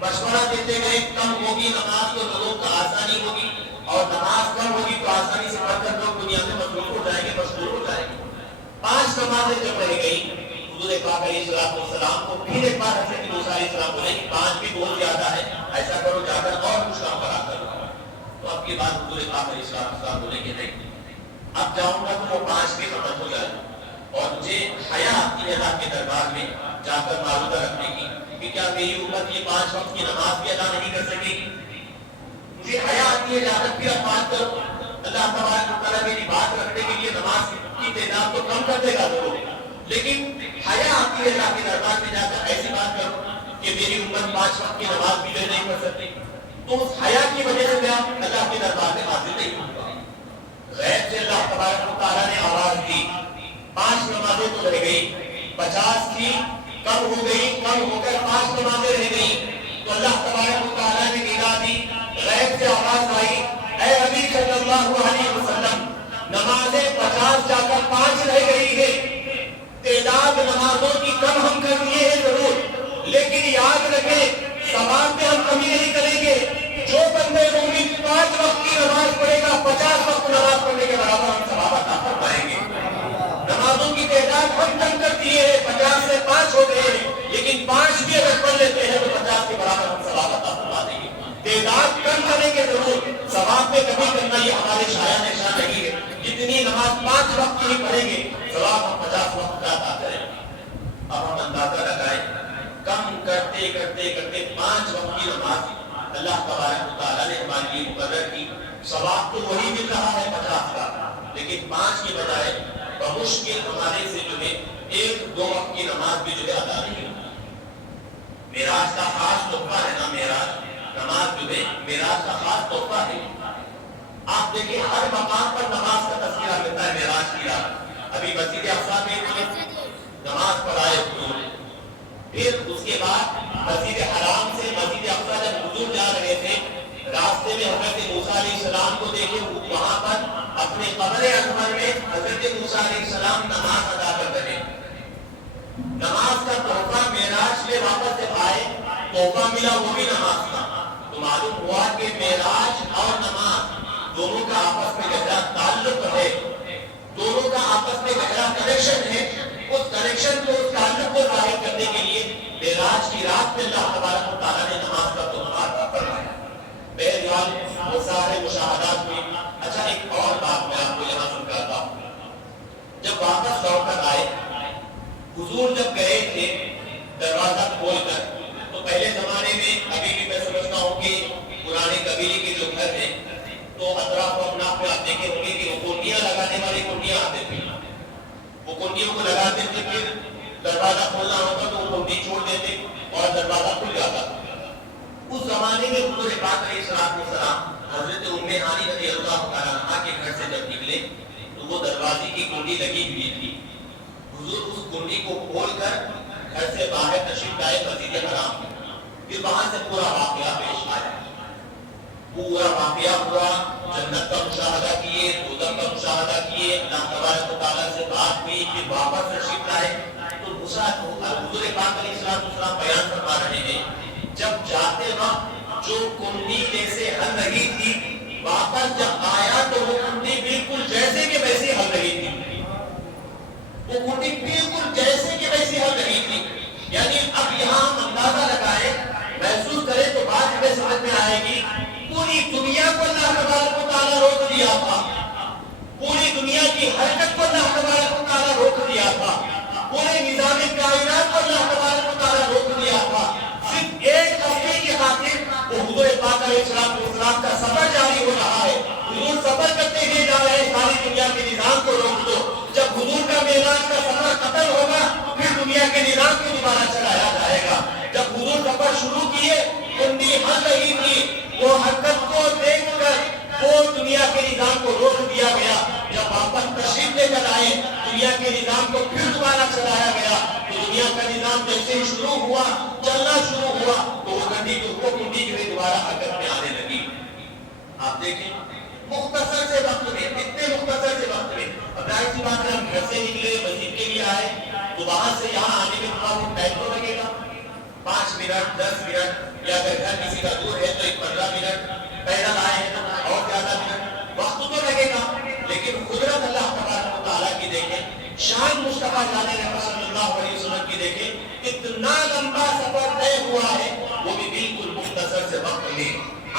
مشورہ دیتے گئے کم ہوگی نماز تو لوگوں کو آسانی ہوگی، اور نماز کم ہوگی تو آسانی سے پڑھ کر لوگ دنیا میں مشغول ہو جائیں گے، مشغول ہو جائیں گے. 5 نمازیں جب رہ گئی، حضور پاک علیہ السلام کو پھر ایک بار حضرت موسیٰ علیہ السلام بولے کہ 5 بھی بہت زیادہ ہے، ایسا کرو جا کر اور کچھ کام کرا کر. تو اب کی بات حضور پاک علیہ السلام بولے کہ نہیں، اب جاؤں گا تو وہ 5 بھی ختم ہو جائے. اور مجھے حیا آتی ہے اللہ کے دربار میں جا کر معروضہ رکھنے کی کہ کیا میری امت یہ 5 وقت کی نماز بھی ادا نہیں کر سکے گی. مجھے حیا آتی ہے جا کر پھر اب بات کرو. اللہ تبارک و تعالیٰ میری بات رکھنے کے لیے نماز کی تعداد تو کم کر دے گا ضرور، لیکن حیا آتی ہے اللہ کے دربار میں جا کر ایسی بات کرو کہ میری امت 5 وقت کی نماز بھی نہیں پڑھ سکتی. تو اس حیا کی وجہ سے میں اللہ کے دربار میں حاضر نہیں ہوں گا. غیب سے اللہ تبارک و تعالیٰ نے آواز دی، 5 نمازیں تو رہ گئی، 50 تھی، کم ہو گئی، کم ہو کر 5 نمازیں رہ گئی. تو اللہ تبارک و تعالیٰ نے ندا دی، غیب سے آواز آئی، اے حبیب صلی اللہ علیہ وسلم، نمازیں 50 جا کر 5 رہ گئی ہے. تعداد نمازوں کی کم ہم کر دیے ہیں ضرور، لیکن یاد رکھیں ثواب میں ہم کمی نہیں کریں گے. جو بندے مومن 5 وقت کی نماز پڑھے گا، 50 وقت نماز پڑھنے کے برابر ہم ثواب عطا فرمائیں گے. نمازوں کی تعداد ہم کم کر دیے ہیں، 50 سے 5 ہو گئے ہیں، لیکن 5 بھی اگر پڑھ لیتے ہیں تو 50 کے برابر ہم ثواب عطا فرما دیں گے. تعداد کم کریں گے ضرور، ثواب میں کمی کرنا یہ ہمارے شایان نشان نہیں ہے. جتنی نماز 5 وقت کی پڑھیں گے، ثواب ہم 50 وقت کا عطا کریں گے. اب ہم اندازہ لگائیں، کم کرتے کرتے کرتے 5 وقت کی نماز اللہ تبارک و تعالیٰ نے ہمارے ادائیگی مقرر کی، ثواب تو وہی مل رہا ہے 50 کا، لیکن 5 کے بجائے بمشکل ہمارے سے جو ہے 1-2 وقت کی نماز بھی جو ہے ادا نہیں ہوتی۔ معراج کا خاص تحفہ ہے نا، معراج نماز جو ہے معراج کا خاص تحفہ ہے۔ آپ دیکھیں ہر مقام پر نماز کا تذکرہ ملتا ہے معراج کی رات۔ ابھی مسجد اقصیٰ میں نماز پڑھائے حضور، پھر اس کے بعد مسجد حرام سے مسجد اقصیٰ جب حضور جا رہے تھے، راستے میں حضرت موسیٰ علیہ السلام کو دیکھے وہاں پر اپنے قبر اطہر میں حضرت موسیٰ علیہ السلام نماز ادا کر رہے۔ نماز کا تحفہ معراج میں واپس جب آئے، تحفہ ملا وہ بھی نماز کا، تو معلوم ہوا کہ معراج اور نماز دونوں کا آپس میں گہرا تعلق ہے، دونوں کا آپس میں گہرا کنیکشن ہے۔ اس کنیکشن کو، اس تعلق کو ظاہر کرنے کے لیے معراج کی رات میں اللہ تبارک و تعالیٰ نے نماز کا تحفہ عطا فرمایا۔ بہرحال وہ سارے مشاہدات میں اچھا ایک اور بات میں آپ کو یہاں سمجھاتا ہوں۔ جب واپس لوٹ کر آئے، حضور جب گئے تھے دروازہ کھول کر، تو پہلے زمانے میں ابھی بھی میں سمجھتا ہوں کہ پرانے قبیلے کے جو گھر ہیں تو اطراف و اپناف میں آپ دیکھیں ہوں گے کہ وہ کنڈیاں لگانے والی کنڈیاں آتے تھے، وہ کنڈیوں کو لگاتے تھے، پھر دروازہ کھولنا ہوتا تو وہ کنڈی چھوڑ دیتے اور دروازہ کھل جاتا۔ اس زمانے میں حضور پاک علیہ السلام حضرت ام ہانی رضی اللہ تعالیٰ عنہا کے گھر سے جب نکلے تو وہ دروازے کی کنڈی لگی ہوئی تھی۔ حضور اس کنڈی کو کھول کر گھر سے باہر تشریف لائے مسجد حرام میں، پھر وہاں سے پورا واقعہ پیش آیا، پورا واقعہ ہوا، جنت کا مشاہدہ کیے، دوزخ کا مشاہدہ کیے، اللہ تبارک و تعالیٰ سے بات ہوئی، پھر واپس تشریف لائے۔ تو حضور پاک علیہ السلام بیان فرما رہے ہیں جب جاتے وقت جو کنڈی جیسے ہل رہی تھی، واپس جب آیا تو وہ کنڈی بالکل جیسے کہ ویسے ہل رہی تھی، وہ کنڈی بالکل جیسے کہ ویسے ہل رہی تھی۔ یعنی اب یہاں ہم اندازہ لگائیں، محسوس کریں تو بات ہمیں سمجھ میں آئے گی، پوری دنیا کو اللہ تبارک و تعالیٰ روک دیا تھا، پوری دنیا کی حرکت کو اللہ تبارک و تعالیٰ روک دیا تھا، پورے نظام کائنات کو اللہ تبارک و تعالیٰ روک دیا تھا، صرف ایک ہفتے کی خاطر وہ حضور پاک علیہ السلام کا سفر جاری ہو رہا ہے۔ حضور سفر کرتے ہوئے جا رہے ہیں، ساری دنیا کے نظام کو روک دو۔ جب حضور کا معراج کا سفر ختم ہوگا پھر دنیا کے نظام کو دوبارہ چلایا جائے گا۔ جب حضور سفر شروع کیے، کنڈی ہل رہی تھی، وہ حرکت کو دیکھ کر وہ دنیا کے نظام کو روک دیا گیا۔ جب واپس تشریف لے کر آئے، دنیا کے نظام کو پھر دوبارہ چلایا گیا۔ تو دنیا کا نظام جیسے ہی شروع ہوا، چلنا شروع ہوا، تو وہ کنڈی جو ہے دوبارہ حرکت میں آنے لگی۔ آپ دیکھیں مختصر سے وقت میں، اتنے مختصر سے وقت میں، اب ظاہر سی بات ہے ہم گھر سے نکلے، مسجد کے لیے آئے تو وہاں سے یہاں آنے میں تھوڑا بہت ٹائم تو لگے گا، 5 منٹ 10 منٹ، یا اگر گھر کسی کا دور ہے تو 15 منٹ، پیدل آئے ہیں تو اور زیادہ منٹ، وقت تو لگے گا، لیکن قدرت اللہ تبارک و تعالیٰ کی دیکھیں، شان مصطفیٰ جانے رحمت صلی اللہ علیہ وسلم کی دیکھیں، اتنا لمبا سفر طے ہوا ہے، وہ بھی بالکل مختصر سے وقت میں،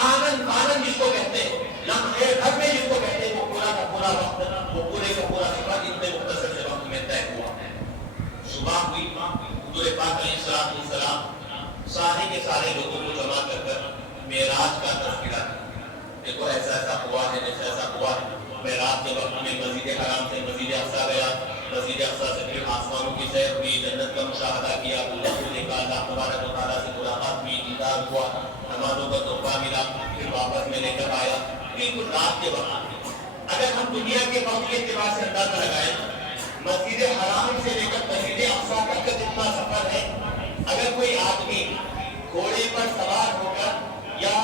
آنند جس کو کہتے ہیں، لمحے بھر میں جس کو کہتے ہیں، وہ پورا کا پورا وقت، وہ پورے کا پورا سفر اتنے مختصر سے وقت میں طے ہوا۔ صبح ہوئی، حضور پاک علیہ السلام سارے کے سارے لوگوں کو جمع کر کر معراج کا تذکرہ، دیکھو ایسا ایسا ہوا ہے، ایسا ایسا ہوا ہے۔ معراج کے وقت میں مسجد حرام سے مسجد اقصیٰ گیا، مسجد اقصیٰ سے پھر آسمانوں کی سیر ہوئی، جنت کا مشاہدہ کیا، دوزخ کو دیکھا، اللہ تبارک و تعالیٰ سے ملاقات ہوئی، دیدار ہوا، نمازوں کا تحفہ ملا، پھر واپس میں لے کر آیا، بالکل رات کے وقت۔ اگر ہم دنیا کے وقت کے اعتبار سے اندازہ لگائیں، مسجد حرام سے لے کر مسجد اقصیٰ تک کا جتنا سفر ہے، اگر کوئی آدمی گھوڑے پر سوار ہو کر یا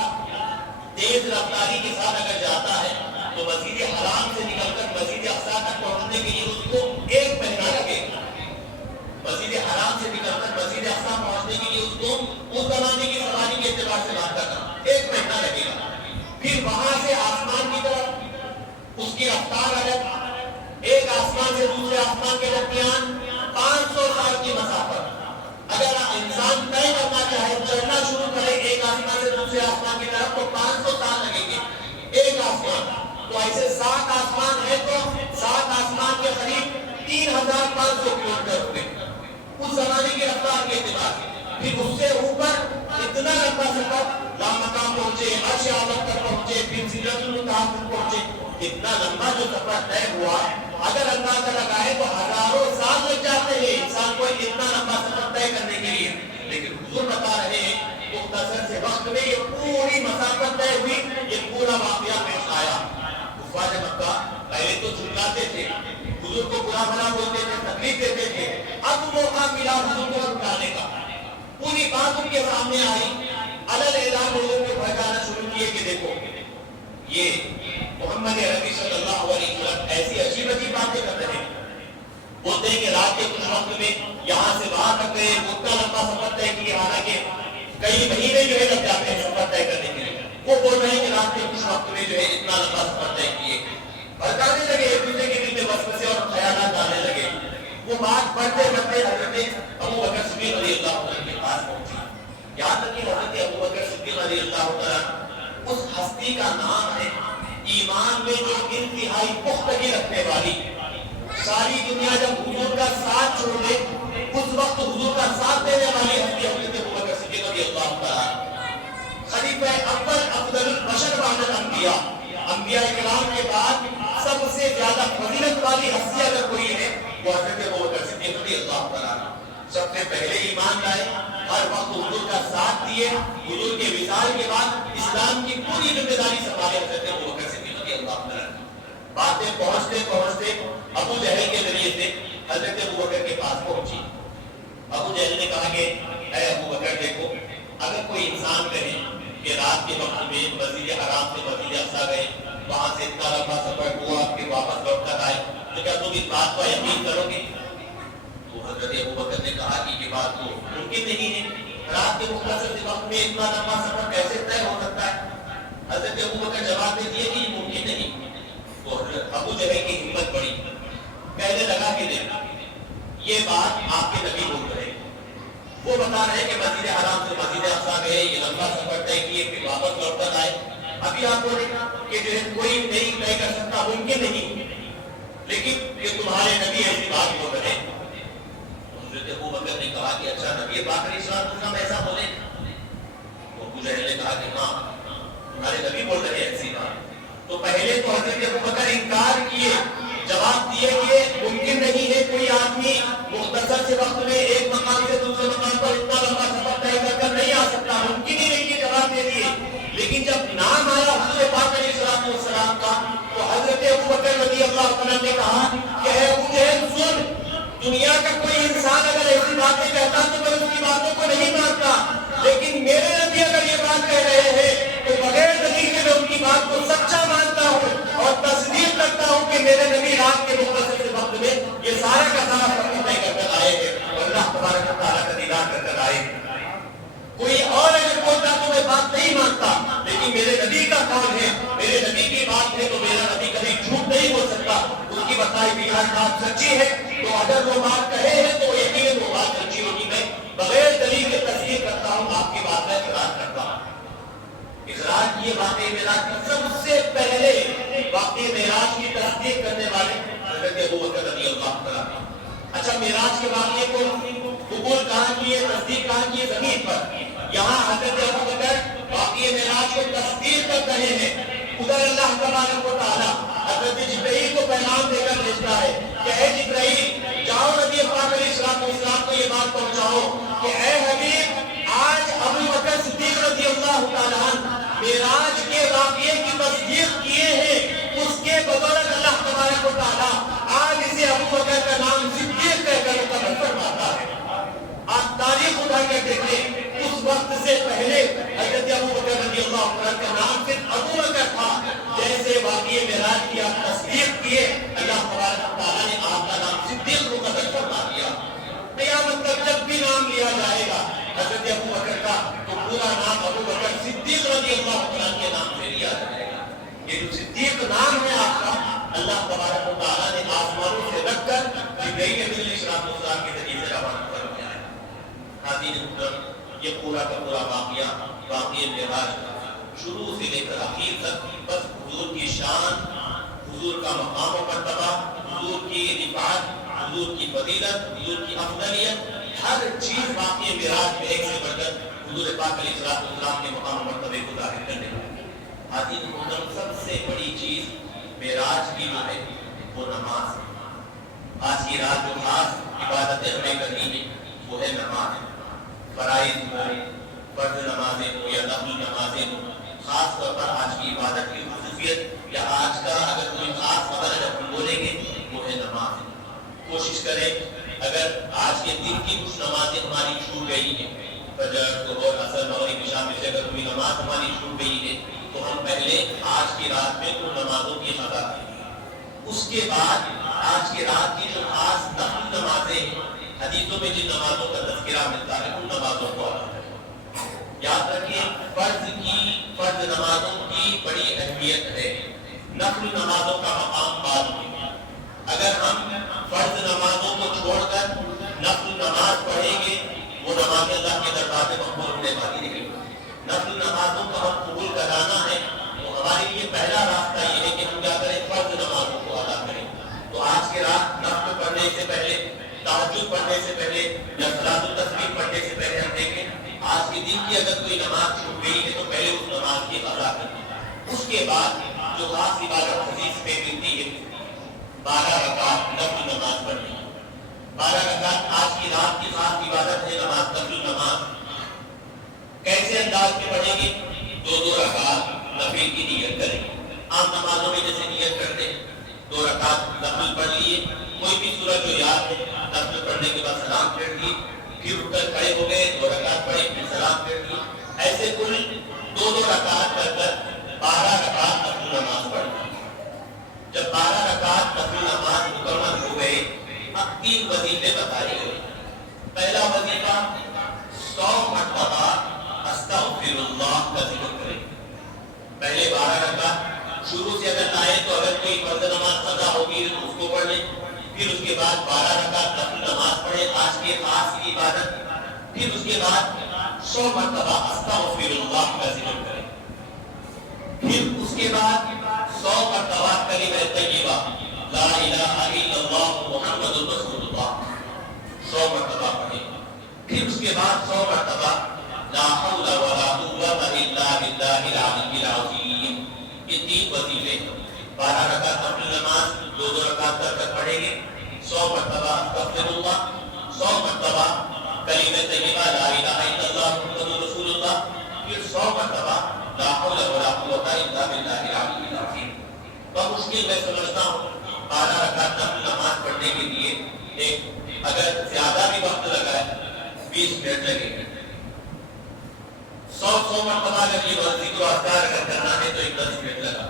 تیز رفتاری کے ساتھ اگر جاتا ہے تو مسجد حرام سے نکل کر مسجد اقصیٰ تک پہنچنے کے لیے اس کو 1 مہینہ لگے گا۔ مسجد حرام سے نکل کر مسجد اقصیٰ پہنچنے کے لیے اس کو اس زمانے کی سواری کے اعتبار سے بات کر رہا 1 مہینہ لگے گا۔ پھر وہاں سے آسمان کی طرف اس کی رفتار الگ، ایک آسمان سے دوسرے آسمان کے درمیان 500 سال کی مسافت۔ اگر انسان طے کرنا چاہے، چلنا شروع کرے ایک آسمان سے دوسرے آسمان کی طرف، تو 500 سال لگیں گے ایک آسمان۔ تو ایسے 7 آسمان ہے تو 7 آسمان کے قریب 3500 کلومیٹر ہوئے اس زمانے کی رفتار کے اعتبار سے۔ پھر اس سے اوپر اتنا لمبا سفر، لامقام پہنچے، عرش اعظم تک پہنچے، پھر سدرۃ المنتہا تک پہنچے. اتنا لمبا جو سفر طے ہوا, اگر اندازہ لگائے تو ہزاروں سال لگ جاتے ہیں انسان کو اتنا لمبا سفر طے کرنے کے لیے. لیکن حضور بتا رہے ہیں مختصر سے وقت میں یہ پوری مسافت طے ہوئی, یہ پورا واقعہ پیش آیا. کفار مکہ پہلے تو جھٹلاتے تھے, حضور کو برا بھلا بولتے تھے, تکلیف دیتے تھے. اب موقع ملا حضور کو سمجھانے کا, پوری بات ان کے سامنے آئی. علل اعلان لوگوں کو بھڑکانا شروع کیے کہ دیکھو یہ محمد عربی صلی اللہ علیہ وسلم ایسی عجیب عجیب باتیں کر رہے ہیں. بولتے ہیں کہ رات کے کچھ وقت میں یہاں سے وہاں تک گئے, اتنا لمبا سفر طے کیے, حالانکہ کئی مہینے جو ہے لگ جاتے ہیں سفر طے کرنے کے لیے. وہ بول رہے ہیں کہ رات کے کچھ وقت میں جو ہے اتنا لمبا سفر طے کیے. بھڑکانے لگے, ایک دوسرے کے دل میں وسوسے اور خیالات ڈالنے لگے. وہ بات بڑھتے بڑھتے حضرت ابو بکر صدیق رضی اللہ عنہ کے پاس پہنچی. یہاں تک کہ حضرت ابو بکر صدیق رضی اللہ عنہ اس ہستی کا نام ہے ایمان میں جو انتہائی پختگی رکھنے والی. ساری دنیا جب حضور کا ساتھ چھوڑ دے, اس وقت حضور کا ساتھ دینے والی ہستی حضرت ابو بکر صدیق رضی اللہ عنہ. خلیفہ اول افضل البشر بعد الانبیاء, انبیاء کرام کے بعد سب سے زیادہ فضیلت والی ہستی اگر کوئی ہے وہ حضرت ابو بکر صدیق رضی اللہ عنہ. سب سے پہلے ایمان لائے, ہر وقت حضور کا ساتھ دیے, حضور کے وصال کے بعد اسلام کی پوری ذمہ داری سنبھالے حضرت ابو بکر صدیق رضی اللہ عنہ. باتیں پہنچتے پہنچتے ابو جہل کے ذریعے سے حضرت ابو بکر کے پاس پہنچی. ابو جہل نے کہا کہ اے ابو بکر دیکھو, اگر کوئی انسان کہے کہ رات کے وقت میں مسجد حرام سے مسجد اقصی گئے, وہاں سے اتنا لمبا سفر ہوا, پھر واپس لوٹ کر آئے, تو کیا تم اس بات کو یقین کرو گے؟ تو حضرت ابو بکر نے کہا کہ یہ بات تو ممکن نہیں ہے, رات کے مختصر سے وقت میں اتنا لمبا سفر کیسے طے ہو سکتا ہے؟ حضرت ابو بکر جواب دے دیے کہ یہ ممکن نہیں. تو حضرت ابو جہل کی ہمت بڑی, کہنے لگا کہ دیکھ یہ بات آپ کے نبی بول رہے ہیں, وہ بتا رہے ہیں کہ مسجد حرام سے مسجد اقصی گئے, یہ لمبا سفر طے کیے, پھر واپس لوٹ کر آئے. ابھی آپ بولیں کہ جو ہے کوئی نہیں طے کر سکتا, ممکن نہیں, لیکن یہ تمہارے نبی ایسی بات بول رہے ہیں. حضرت ابو بکر نے کہا کہ اچھا نبی پاک علیہ السلام ایسا بولے؟ تو ابو جہل نے کہا کہ ہاں تمہارے نبی بول رہے ہیں ایسی بات. تو پہلے تو حضرت ابو بکر انکار کیے, جواب دیے کہ ممکن نہیں ہے, کوئی آدمی مختصر سے وقت میں ایک مقام سے دوسرے مقام پر اتنا لمبا سفر طے کر نہیں آ سکتا, ممکن ہی نہیں, یہ جواب دے دیے. لیکن جب نام آیا حضور پاک علیہ السلام کا, تو حضرت ابو بکر رضی اللہ عنہ نے کہا کہ اے ابو جہل سن, دنیا کا کوئی انسان اگر ایسی باتیں کہتا تو میں اس کی باتوں کو نہیں مانتا, لیکن میرے نبی اگر یہ بات کہہ رہے ہیں تو بغیر دلیل کے میں ان کی بات کو سچا مانتا ہوں اور تصدیق کرتا ہوں کہ میرے نبی رات کے مختصر سے وقت میں یہ سارا کا سارا سفر طے کر کر آئے ہیں اور اللہ تبارک و تعالیٰ کا دیدار کر کر آئے. کوئی اور اگر بولتا تو میں بات نہیں مانتا, لیکن میرے نبی کا قول ہے, میرے نبی کی بات ہے, تو میرا نبی کبھی جھوٹ نہیں بول سکتا. اس کی بتائی ہوئی ہر بات سچی ہے, تو اگر وہ بات کہے ہیں تو یقیناً وہ بات سچی ہوگی. میں بغیر دلیل کے تصدیق کرتا ہوں, آپ کی بات میں اقرار کرتا ہوں. اقرار کیے واقعی معراج کا سب سے پہلے واقعی معراج کی تصدیق کرنے والے حضرت ابو بکر رضی اللہ عنہ. اچھا معراج کے واقعے کو قبول کہاں کیے, تصدیق کہاں کیے؟ زمین پر. یہاں حضرت ابو بکر واقعی معراج کو تصدیق کر رہے ہیں. ادھر اللہ تبارک و تعالیٰ حضرت جبرائیل کو پیغام دے کر بھیجتا ہے کہ اے جبرائیل جاؤ نبی پاک علیہ السلام کو یہ بات پہنچاؤ کہ اے حبیب آج ابو بکر صدیق رضی اللہ تعالیٰ عنہ معراج کے واقعے کی تصدیق کیے ہیں, اس کے بدولت اللہ تبارک و تعالیٰ آج اسے ابو بکر کا نام صدیق کہہ کر مقرر فرماتا ہے. آپ تاریخ اٹھا کے دیکھیں, اس وقت سے پہلے حضرت ابو بکر رضی اللہ عنہ کا نام صرف ابو بکر تھا. جیسے واقعے معراج کی آپ تصدیق کیے, اللہ تبارک و تعالیٰ نے آپ کا نام صدیق مقرر فرما دیا. قیامت تک جب بھی نام لیا جائے گا حضرت ابو بکر کا, تو پورا نام ابو بکر صدیق رضی اللہ عنہ کے نام سے لیا جائے گا. یہ جو صدیق نام ہے آپ کا, اللہ تبارک و تعالیٰ نے آسمانوں سے رکھ کر جبرائیل علیہ السلام کے ذریعے سے روانہ کر دیا ہے. حاضرین محترم, یہ پورا کا پورا واقعہ واقعہ معراج شروع سے لے کر آخر تک بس حضور کی شان, حضور کا مقام و مرتبہ, حضور کی رفعت, حضور کی فضیلت, حضور کی افضلیت, ہر چیز واقعہ معراج میں ایک سے بڑھ کر حضور پاک علیہ السلام کے مقام و مرتبے کو ظاہر کرنے لگا. عزیز محترم سب سے بڑی چیز معراج کی جو ہے وہ نماز ہے. آج کی رات جو خاص عبادتیں ہمیں کرنی ہے وہ ہے نماز. فرائض ہو، فرض نمازیں ہو یا نفل نمازیں ہو، خاص طور پر آج کی عبادت کی خصوصیت یا آج کا اگر کوئی خاص خبر اگر ہم بولیں گے وہ ہے نماز. کوشش کریں اگر آج کے دن کی کچھ نمازیں ہماری چھوٹ گئی ہیں، فجر، ظہر، عصر، مغرب، عشاء میں سے اگر کوئی نماز ہماری چھوٹ گئی ہے تو ہم پہلے آج کی رات میں ان نمازوں کی قضا کریں. اس کے بعد آج کی رات کی جو خاص نفل نمازیں ہیں، حدیثوں میں جن نمازوں کا تذکرہ ملتا ہے ان نمازوں کو ادا کریں. یاد رکھیں فرض نمازوں کی بڑی اہمیت ہے، نفل نمازوں کا مقام بعد میں. اگر ہم فرض نمازوں کو چھوڑ کر نفل نماز پڑھیں گے وہ نماز اللہ کے دربار میں مقبول ہونے والی نہیں. نفل نمازوں کو ہم قبول کرانا ہے تو ہمارے لیے پہلا راستہ یہ ہے کہ ہم کیا کریں، فرض نمازوں کو ادا کریں. تو آج کی رات نفل پڑھنے سے پہلے، تہجد پڑھنے سے پہلے یا صلاۃ التسبیح پڑھنے سے پہلے ہم دیکھیں آج کے دن کی اگر کوئی نماز چھوٹ گئی ہے تو پہلے اس نماز کی قضا کریں. اس کے بعد جو خاص عبادت حدیث میں ملتی ہے 12 رکعت نفل نماز پڑھنی. 12 رکعت آج کی رات کی خاص عبادت ہے نماز، نفل نماز. کیسے انداز میں پڑھیں گے؟ 2 رکعت نفل کی نیت کریں. عام نمازوں میں جیسے نیت کرتے ہیں 2 رکعت نفل پڑھ لیے، کوئی بھی سورت جو یاد ہے نفل پڑھنے کے بعد سلام پھیر دیے، پھر اٹھ کر کھڑے ہو گئے 2 رکعت پڑھے پھر سلام پھیر دیے. ایسے کل 2 رکعت کر کر 12 رکعت نفل نماز پڑھنا. جب 12 رکعت نفل نماز مکمل ہو گئے اب 3 وظیفے بتائے گئے. پہلا وظیفہ 100 مرتبہ استغفر اللہ کا ذکر کریں. پہلے 12 رکعت شروع سے اگر لائے تو اگر کوئی فرض نماز قضا ہوگی تو اس کو پڑھ لیں، پھر اس کے بعد 12 رکعت نفل نماز پڑھیں آج کے خاص کی عبادت. پھر اس کے بعد 100 مرتبہ استغفر اللہ کا ذکر کریں. پھر اس کے بعد 100 مرتبہ کلمہ طیبہ لا الہ الا اللہ محمد رسول اللہ 100 مرتبہ پڑھیں. پھر اس کے بعد 100 مرتبہ لا حول ولا قوت الا باللہ العلی العظیم. یہ 3 وظیفے 12 رکعت نفل نماز 2 رکعت کر پڑھیں گے. 100 مرتبہ استغفر اللہ، 100 مرتبہ کلمہ طیبہ لا الہ الا اللہ محمد رسول اللہ، پھر 100 مرتبہ لا حول ولا قوت الا باللہ العلی العظیم. بہت مشکل میں سمجھتا ہوں 12 رکعت نفل نماز پڑھنے کے لیے ایک اگر زیادہ بھی وقت لگا ہے 20 منٹ لگے گا. 100 مرتبہ اگر یہ ذکر و اذکار اگر کرنا ہے تو 10 منٹ لگا.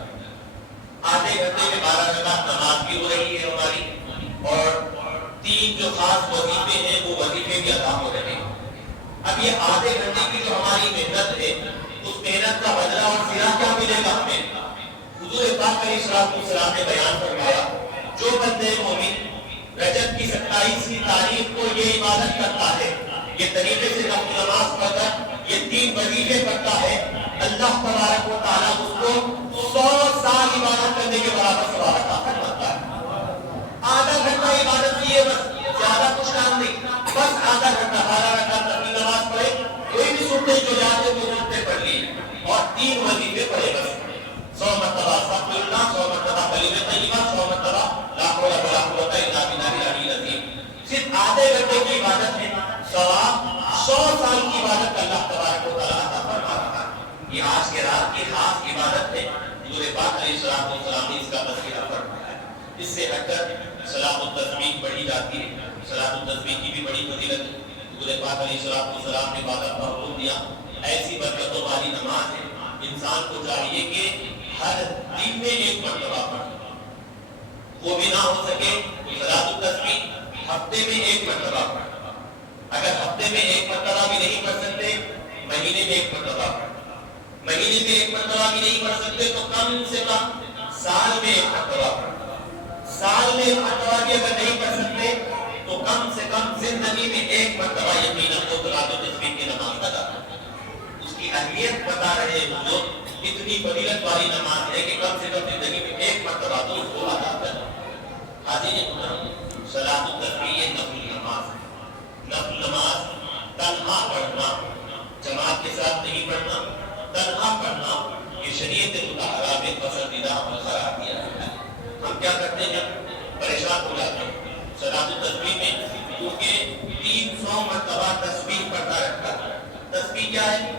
آدھے گھنٹے میں 12 رکعت نماز بھی ہو رہی ہے ہماری اور 3 جو خاص وظیفے ہیں وہ وظیفے بھی ادا ہو رہے ہیں. اب یہ آدھے گھنٹے کی جو ہماری محنت ہے اس محنت کا بدلہ اور صلہ کیا ملے گا ہمیں؟ حضور پاک علیہ السلام نے بیان فرمایا جو بندے مومن رجب کی 27ویں تاریخ کو یہ عبادت کرتا ہے، یہ طریقے سے نفل نماز پڑھ کر یہ 3 وظیفے پڑھتا ہے، اللہ تبارک و تعالیٰ اس کو 100 سال عبادت کرنے کے برابر ثواب عطا فرماتا ہے. آدھا گھنٹہ عبادت کی ہے، بس زیادہ کچھ کام نہیں، بس آدھا گھنٹہ 12 رکعت نفل نماز پڑھے، کوئی بھی سنتے جو یاد ہے وہ سنتے پڑھ لی اور 3 وظیفے پڑھے. بس 100 مرتبہ استغفر اللہ، 100 مرتبہ کلمہ طیبہ، 100 مرتبہ لا حول ولا قوت الا باللہ العلی العظیم. صرف آدھے گھنٹے کی عبادت ہے، ثواب 100 سال کی عبادت اللہ تبارک و تعالیٰ عطا فرما رہا ہے. یہ آج کے رات کی خاص عبادت ہے. حضور پاک علیہ السلام نے اس کا تذکرہ فرمایا ہے. اس سے ہٹ کر صلاۃ التسبیح پڑھی جاتی ہے. صلاۃ التسبیح کی بھی بڑی فضیلت ہے. حضور پاک علیہ السلام نے عبادت کا حکم دیا. ایسی برکتوں والی نماز ہے، انسان کو چاہیے کہ ہر دن میں 1 مرتبہ پڑھے. وہ بھی نہ ہو سکے صلاۃ التسبیح ہفتے میں 1 مرتبہ پڑھے. اگر ہفتے میں 1 مرتبہ بھی نہیں پڑھ سکتے مہینے میں 1 مرتبہ پڑھے. مہینے میں 1 مرتبہ بھی نہیں پڑھ سکتے تو کم سے کم سال میں 1 مرتبہ پڑھے. سال میں 1 مرتبہ بھی اگر نہیں پڑھ سکتے تو کم سے کم زندگی میں 1 مرتبہ یقیناً وہ صلاۃ التسبیح کی نماز ادا کریں. اس کی اہمیت بتا رہے ہیں جو اتنی فضیلت والی نماز ہے کہ کم سے کم زندگی میں 1 مرتبہ تو اس کو ادا کریں. حاضرین محترم، صلاۃ التسبیح نفل نماز. نفل نماز تنہا پڑھنا، جماعت کے ساتھ نہیں پڑھنا، تنہا پڑھنا یہ شریعت مطہرہ میں پسندیدہ عمل قرار دیا گیا ہے۔ ہم کیا کرتے ہیں؟ پریشان ہو جاتے ہیں صلاۃ التسبیح میں، کیونکہ 300 مرتبہ تسبیح پڑھتا رہتا ہے۔ تسبیح کیا ہے؟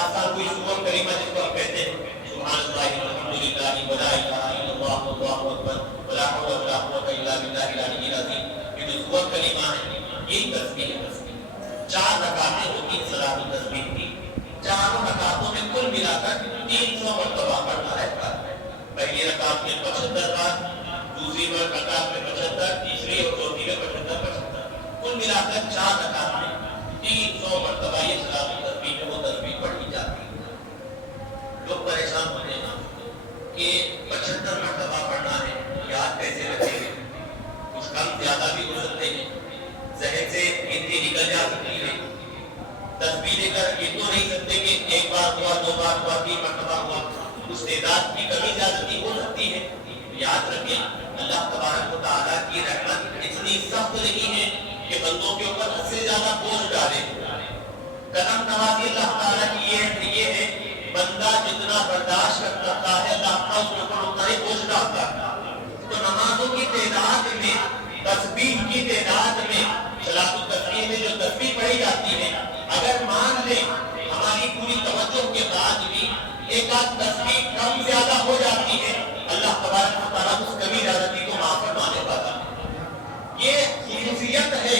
آسان کوئی سورۃ کریمہ جس کو ہم کہتے ہیں سبحان اللہ والحمدللہ ولا الہ الا اللہ واللہ اکبر ولا حول ولا قوۃ الا باللہ العلی العظیم، یہ جو سورۃ کریمہ ہے یہی تسبیح ہے۔ 4 رکعتیں ہوتی ہیں صلاۃ التسبیح کی، چاروں رکعتوں میں کل ملا کر 300 مرتبہ پڑھنا رہتا ہے۔ پہلی رکعت میں 75 بار، دوسری رکعت میں 75، تیسری اور چوتھی میں 75، کل ملا کر 4 رکعت میں 300 مرتبہ یہ صلاۃ التسبیح ہے، وہ تسبیح پڑھی جاتی ہے۔ لوگ پریشان ہوتے ہیں کہ 75 مرتبہ پڑھنا ہے، یاد کیسے رکھیں گے؟ کچھ کم زیادہ بھی ہو سکتے ہیں، ذہن سے گنتی نکل جا سکتی ہے۔ تسبیح لے کر یہ تو نہیں سکتے کہ ایک بار ہوا، 2 بار ہوا، 3 مرتبہ ہوا، اس تعداد کی کمی زیادتی ہو سکتی ہے۔ یاد رکھیں اللہ تبارک و تعالیٰ کی رحمت اتنی سخت نہیں ہے کہ بندوں کے اوپر حد سے زیادہ بوجھ ڈالے۔ کرم نوازی اللہ تعالیٰ کی یہ ہے بندہ جتنا برداشت کر سکتا ہے اللہ تعالیٰ اس کے اوپر اتنا ہی بوجھ ڈالتا ہے۔ تو نمازوں کی تعداد میں، تسبیح کی تعداد میں، صلاۃ التسبیح میں جو تسبیح پڑھی جاتی ہے، اگر مان لیں ہماری پوری توجہ کے بعد بھی ایک آدھ تسبیح کم زیادہ ہو جاتی ہے، اللہ تبارک و تعالیٰ اس کمی زیادتی کو معاف فرمانے والا ہے۔ یہ خصوصیت ہے۔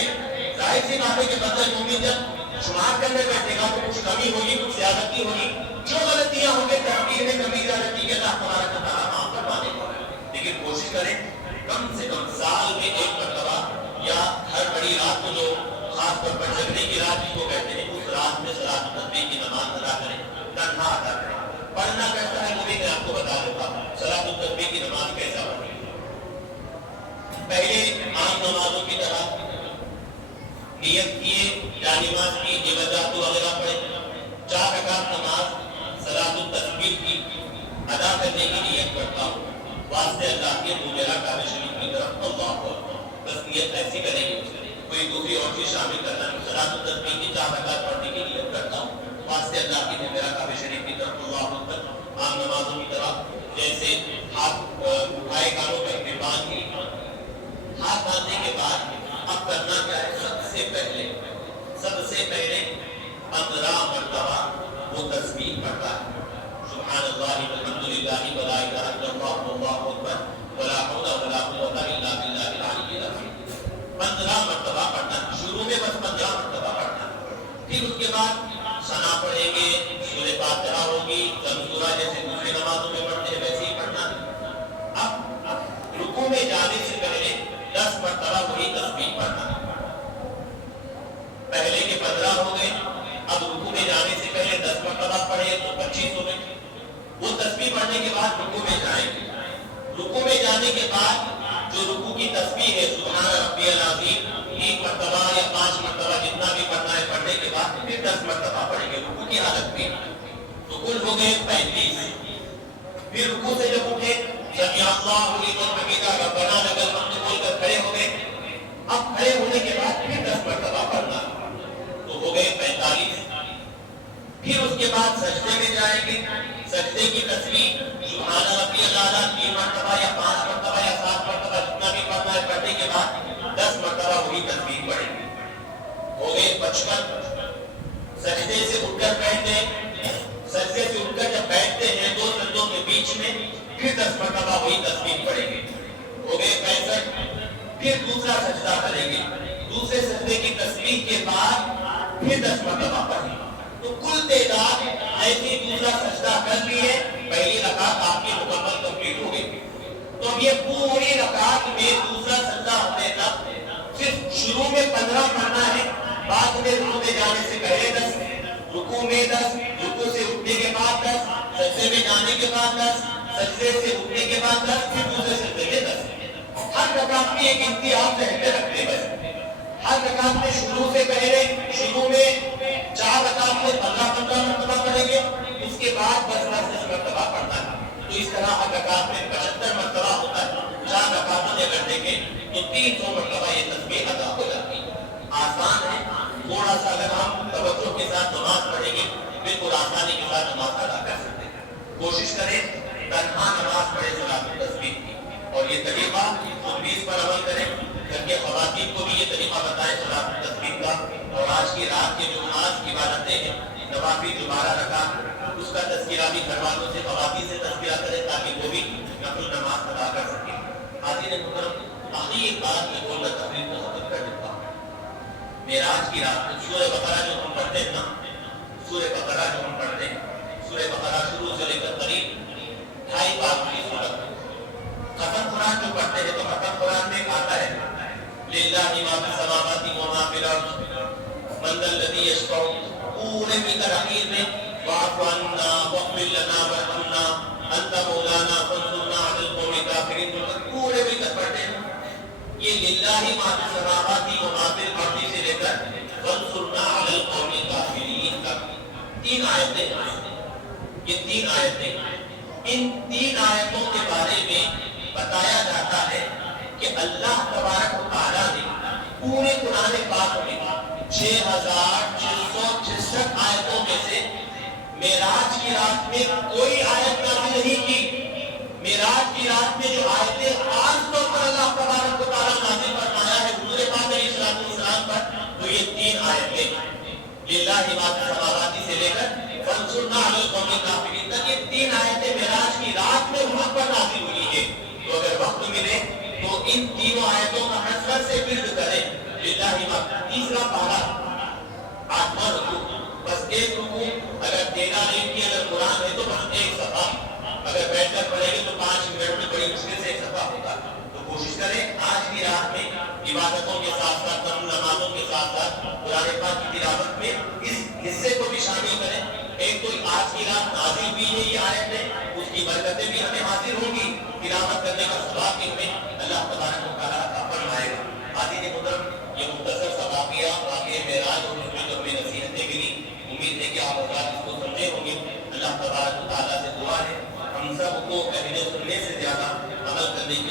ظاہر سی بات ہے کہ بندہ مومن جب شمار کرنے بیٹھے گا تو کچھ کمی ہوگی، کچھ زیادتی ہوگی، جو غلطیاں ہوں گی تسبیح میں کمی زیادتی کے اللہ تبارک و تعالیٰ معاف فرمانے والا ہے۔ لیکن کوشش کریں کم سے کم سال میں 1 مرتبہ یا ہر بڑی رات کو، جو خاص طور پر جگنے کی رات جس کو کہتے ہیں، اس رات میں صلاۃ التسبیح کی نماز ادا کریں، تنہا ادا کریں۔ پڑھنا کیسا ہے وہ بھی میں آپ کو بتا دیتا ہوں۔ صلاۃ التسبیح کی نماز کیسا پڑھیں؟ پہلے عام نمازوں کی طرح نیت کیے، یا نماز کی عبادات وغیرہ پڑھیں۔ 4 رکعت نماز صلاۃ التسبیح کی ادا کرنے کی نیت کرتا ہوں، واسطے اللہ کے مجرا کعبہ شریف کی طرف اللہ اکبر، بس نیت ایسی کریں گے، کوئی دوسری اور چیز شامل کرنا نہیں۔ صلاۃ التسبیح کی 4 رکعت پڑھنے کی نیت کرتا ہوں، واسطے اللہ کی مجرا کعبہ شریف کی طرف اللہ اکبر۔ عام نمازوں کی طرح جیسے ہاتھ اٹھائے کانوں پر احترام کی، ہاتھ باندھنے کے بعد اب کرنا کیا ہے؟ سب سے پہلے 15 مرتبہ وہ تسبیح پڑھتا ہے، سبحان اللہ والحمدللہ ولا الہ الا اللہ واللہ اکبر ولا حول ولا قوۃ الا باللہ العلی العظیم۔ 15 مرتبہ پڑھنا، شروع میں بس 15 مرتبہ پڑھنا، پھر اس کے بعد ثنا پڑھیں گے، سورہ فاتحہ ہوگی، سورہ جیسے دوسری نمازوں میں پڑھتے ہیں ویسے ہی پڑھنا۔ اب رکوع میں جانے سے پہلے 10 مرتبہ وہی تسبیح پڑھنا۔ پہلے کے 15 ہو گئے، اب رکوع میں جانے سے پہلے 10 مرتبہ پڑھے تو 25 ہو گئے۔ وہ تسبیح پڑھنے کے بعد رکوع میں جائیں گے۔ رکوع میں جانے کے بعد جو رکوع کی تسبیح ہے سبحان ربی العظیم 1 مرتبہ یا 5 مرتبہ جتنا بھی پڑھنا ہے، پڑھنے کے بعد پھر 10 مرتبہ پڑھیں گے رکوع کی حالت میں، تو کل ہو گئے 35۔ پھر رکوع سے جب اٹھے سمیع اللہ لمن حمدہ ربنا لک الحمد بول کر کھڑے ہو گئے۔ اب کھڑے ہونے کے بعد پھر 10 مرتبہ پڑھنا، تو ہو گئے 45۔ پھر اس کے بعد سجدے میں جائیں گے، سجدے کی تسبیح سبحان ربی الاعلیٰ 3 مرتبہ یا 5 مرتبہ یا 7 مرتبہ جتنا بھی پڑھنا ہے، پڑھنے کے بعد 10 مرتبہ وہی تسبیح پڑھیں گے، ہو گئے 55۔ سجدے سے اٹھ کر بیٹھتے ہیں، سجدے سے اٹھ کر جب بیٹھتے ہیں 2 سجدوں کے بیچ میں پھر 10 مرتبہ وہی تسبیح پڑھیں گے، ہو گئے 65۔ پھر دوسرا سجدہ کریں گے، دوسرے سجدے کی تسبیح کے بعد پھر 10 مرتبہ پڑھیں گے، تو کل تعداد ایسی دوسرا سجدہ کر لیے، پہلی رکعت آپ کی مکمل کمپلیٹ ہو گئی۔ تو اب یہ پوری رکعت میں دوسرا سجدہ ہونے تک صرف شروع میں 15 پڑھنا ہے، بعد میں رکوع میں جانے سے پہلے 10، رکوع میں 10، رکوع سے اٹھنے کے بعد 10، سجدے میں جانے کے بعد 10، سجدے سے اٹھنے کے بعد 10، پھر دوسرے سجدے میں 10۔ ہر رکعت میں ایک گنتی آپ ذہن رکھتے بس، ہر رکعت میں شروع سے پہلے، شروع میں 4 رکعت میں 15 مرتبہ پڑھیں گے، اس کے بعد بس 10 مرتبہ پڑھنا ہے۔ تو اس طرح ہر رکعت میں 75 مرتبہ ہوتا ہے۔ 4 رکعتوں میں اگر دیکھیں تو 300 مرتبہ یہ تسبیح ادا ہو جاتی ہے۔ آسان ہے، تھوڑا سا اگر ہم توجہ کے ساتھ نماز پڑھیں گے بالکل آسانی کے ساتھ نماز ادا کر سکتے ہیں۔ کوشش کریں تنہا نماز پڑھے صلاۃ التسبیح کی، اور یہ طریقہ خود بھی اس پر عمل کریں، گھر کے خواتین کو بھی یہ طریقہ بتائیں صلاۃ التسبیح کا، اور آج کی رات کے جو خاص عبادتیں ہیں نوافل جو 12 رکعت اس کا تذکرہ بھی گھر والوں سے خواتین سے تذکرہ کریں تاکہ وہ بھی نفل نماز ادا کر سکیں۔ حاضرین محترم، آخری ایک بات میں بول کر تقریر کو ختم کر دیتا ہوں۔ معراج کی رات سورہ بقرہ جو ہم پڑھتے ہیں نا، سورہ بقرہ جو ہم پڑھتے ہیں، سورہ بقرہ شروع سے لے کر قریب 2.5 باب کی سورت، ختم قرآن جو پڑھتے ہیں تو ختم قرآن میں آتا ہے للہ ما فی السماوات و ما فی الارض من ذا الذی یشفع، پورے مل اخیر میں واعف عنا واغفر لنا وارحمنا انت مولانا فانصرنا علی القوم الکافرین، پورے مل کر پڑھتے ہیں۔ یہ للہ ما فی السماوات و ما فی الارض سے لے کر فانصرنا علی القوم الکافرین تک 3 آیتیں، یہ 3 آیتیں، ان 3 آیتوں کے بارے میں بتایا جاتا ہے کہ اللہ تبارک و تعالیٰ نے پورے قرآن پاک میں 6666 آیتوں میں سے معراج کی رات میں کوئی آیت نازل نہیں کی۔ معراج کی رات میں جو آیتیں خاص طور پر اللہ تبارک و تعالیٰ نازل فرمایا ہے حضور پاک علیہ السلام پر، تو یہ 3 آیتیں للہ ما فی السماوات سے لے کر فانصرنا علی القوم الکافرین تک، یہ 3 آیتیں معراج کی رات میں امت پر نازل ہوئی ہے۔ تو اگر وقت ملے تو ان تینوں آیتوں کا حسرت سے ورد کریں۔ للہ ما، تیسرا پارہ 8واں رکوع، بس 1 رکوع، اگر 13 نہیں کی اگر قرآن ہے تو بس 1 صفحہ، اگر بیٹھ کر پڑھیں گے تو 5 منٹ میں بڑی مشکل سے 1 صفحہ ہوگا۔ تو کوشش کریں آج کی رات میں عبادتوں کے ساتھ ساتھ نمازوں کے ساتھ ساتھ قرآن پاک کی تلاوت میں اس حصے کو بھی شامل کریں۔ ایک تو آج کی رات نازل ہوئی ہے یہ آیت ہے، اس کی برکتیں بھی ہمیں حاصل ہوں گی، تلاوت کرنے کا ثواب بھی ہمیں اللہ تبارک و تعالیٰ عطا فرمائے گا۔ حاضرین محترم، یہ مختصر سا واقعہ معراج اور اس میں جو ہمیں نصیحتیں ملی، امید ہے کہ آپ حضرات اس کو سمجھے ہوں گے۔ اللہ تبارک و تعالیٰ سے دعا ہے ہم سب کو کہنے سننے سے زیادہ عمل کرنے کی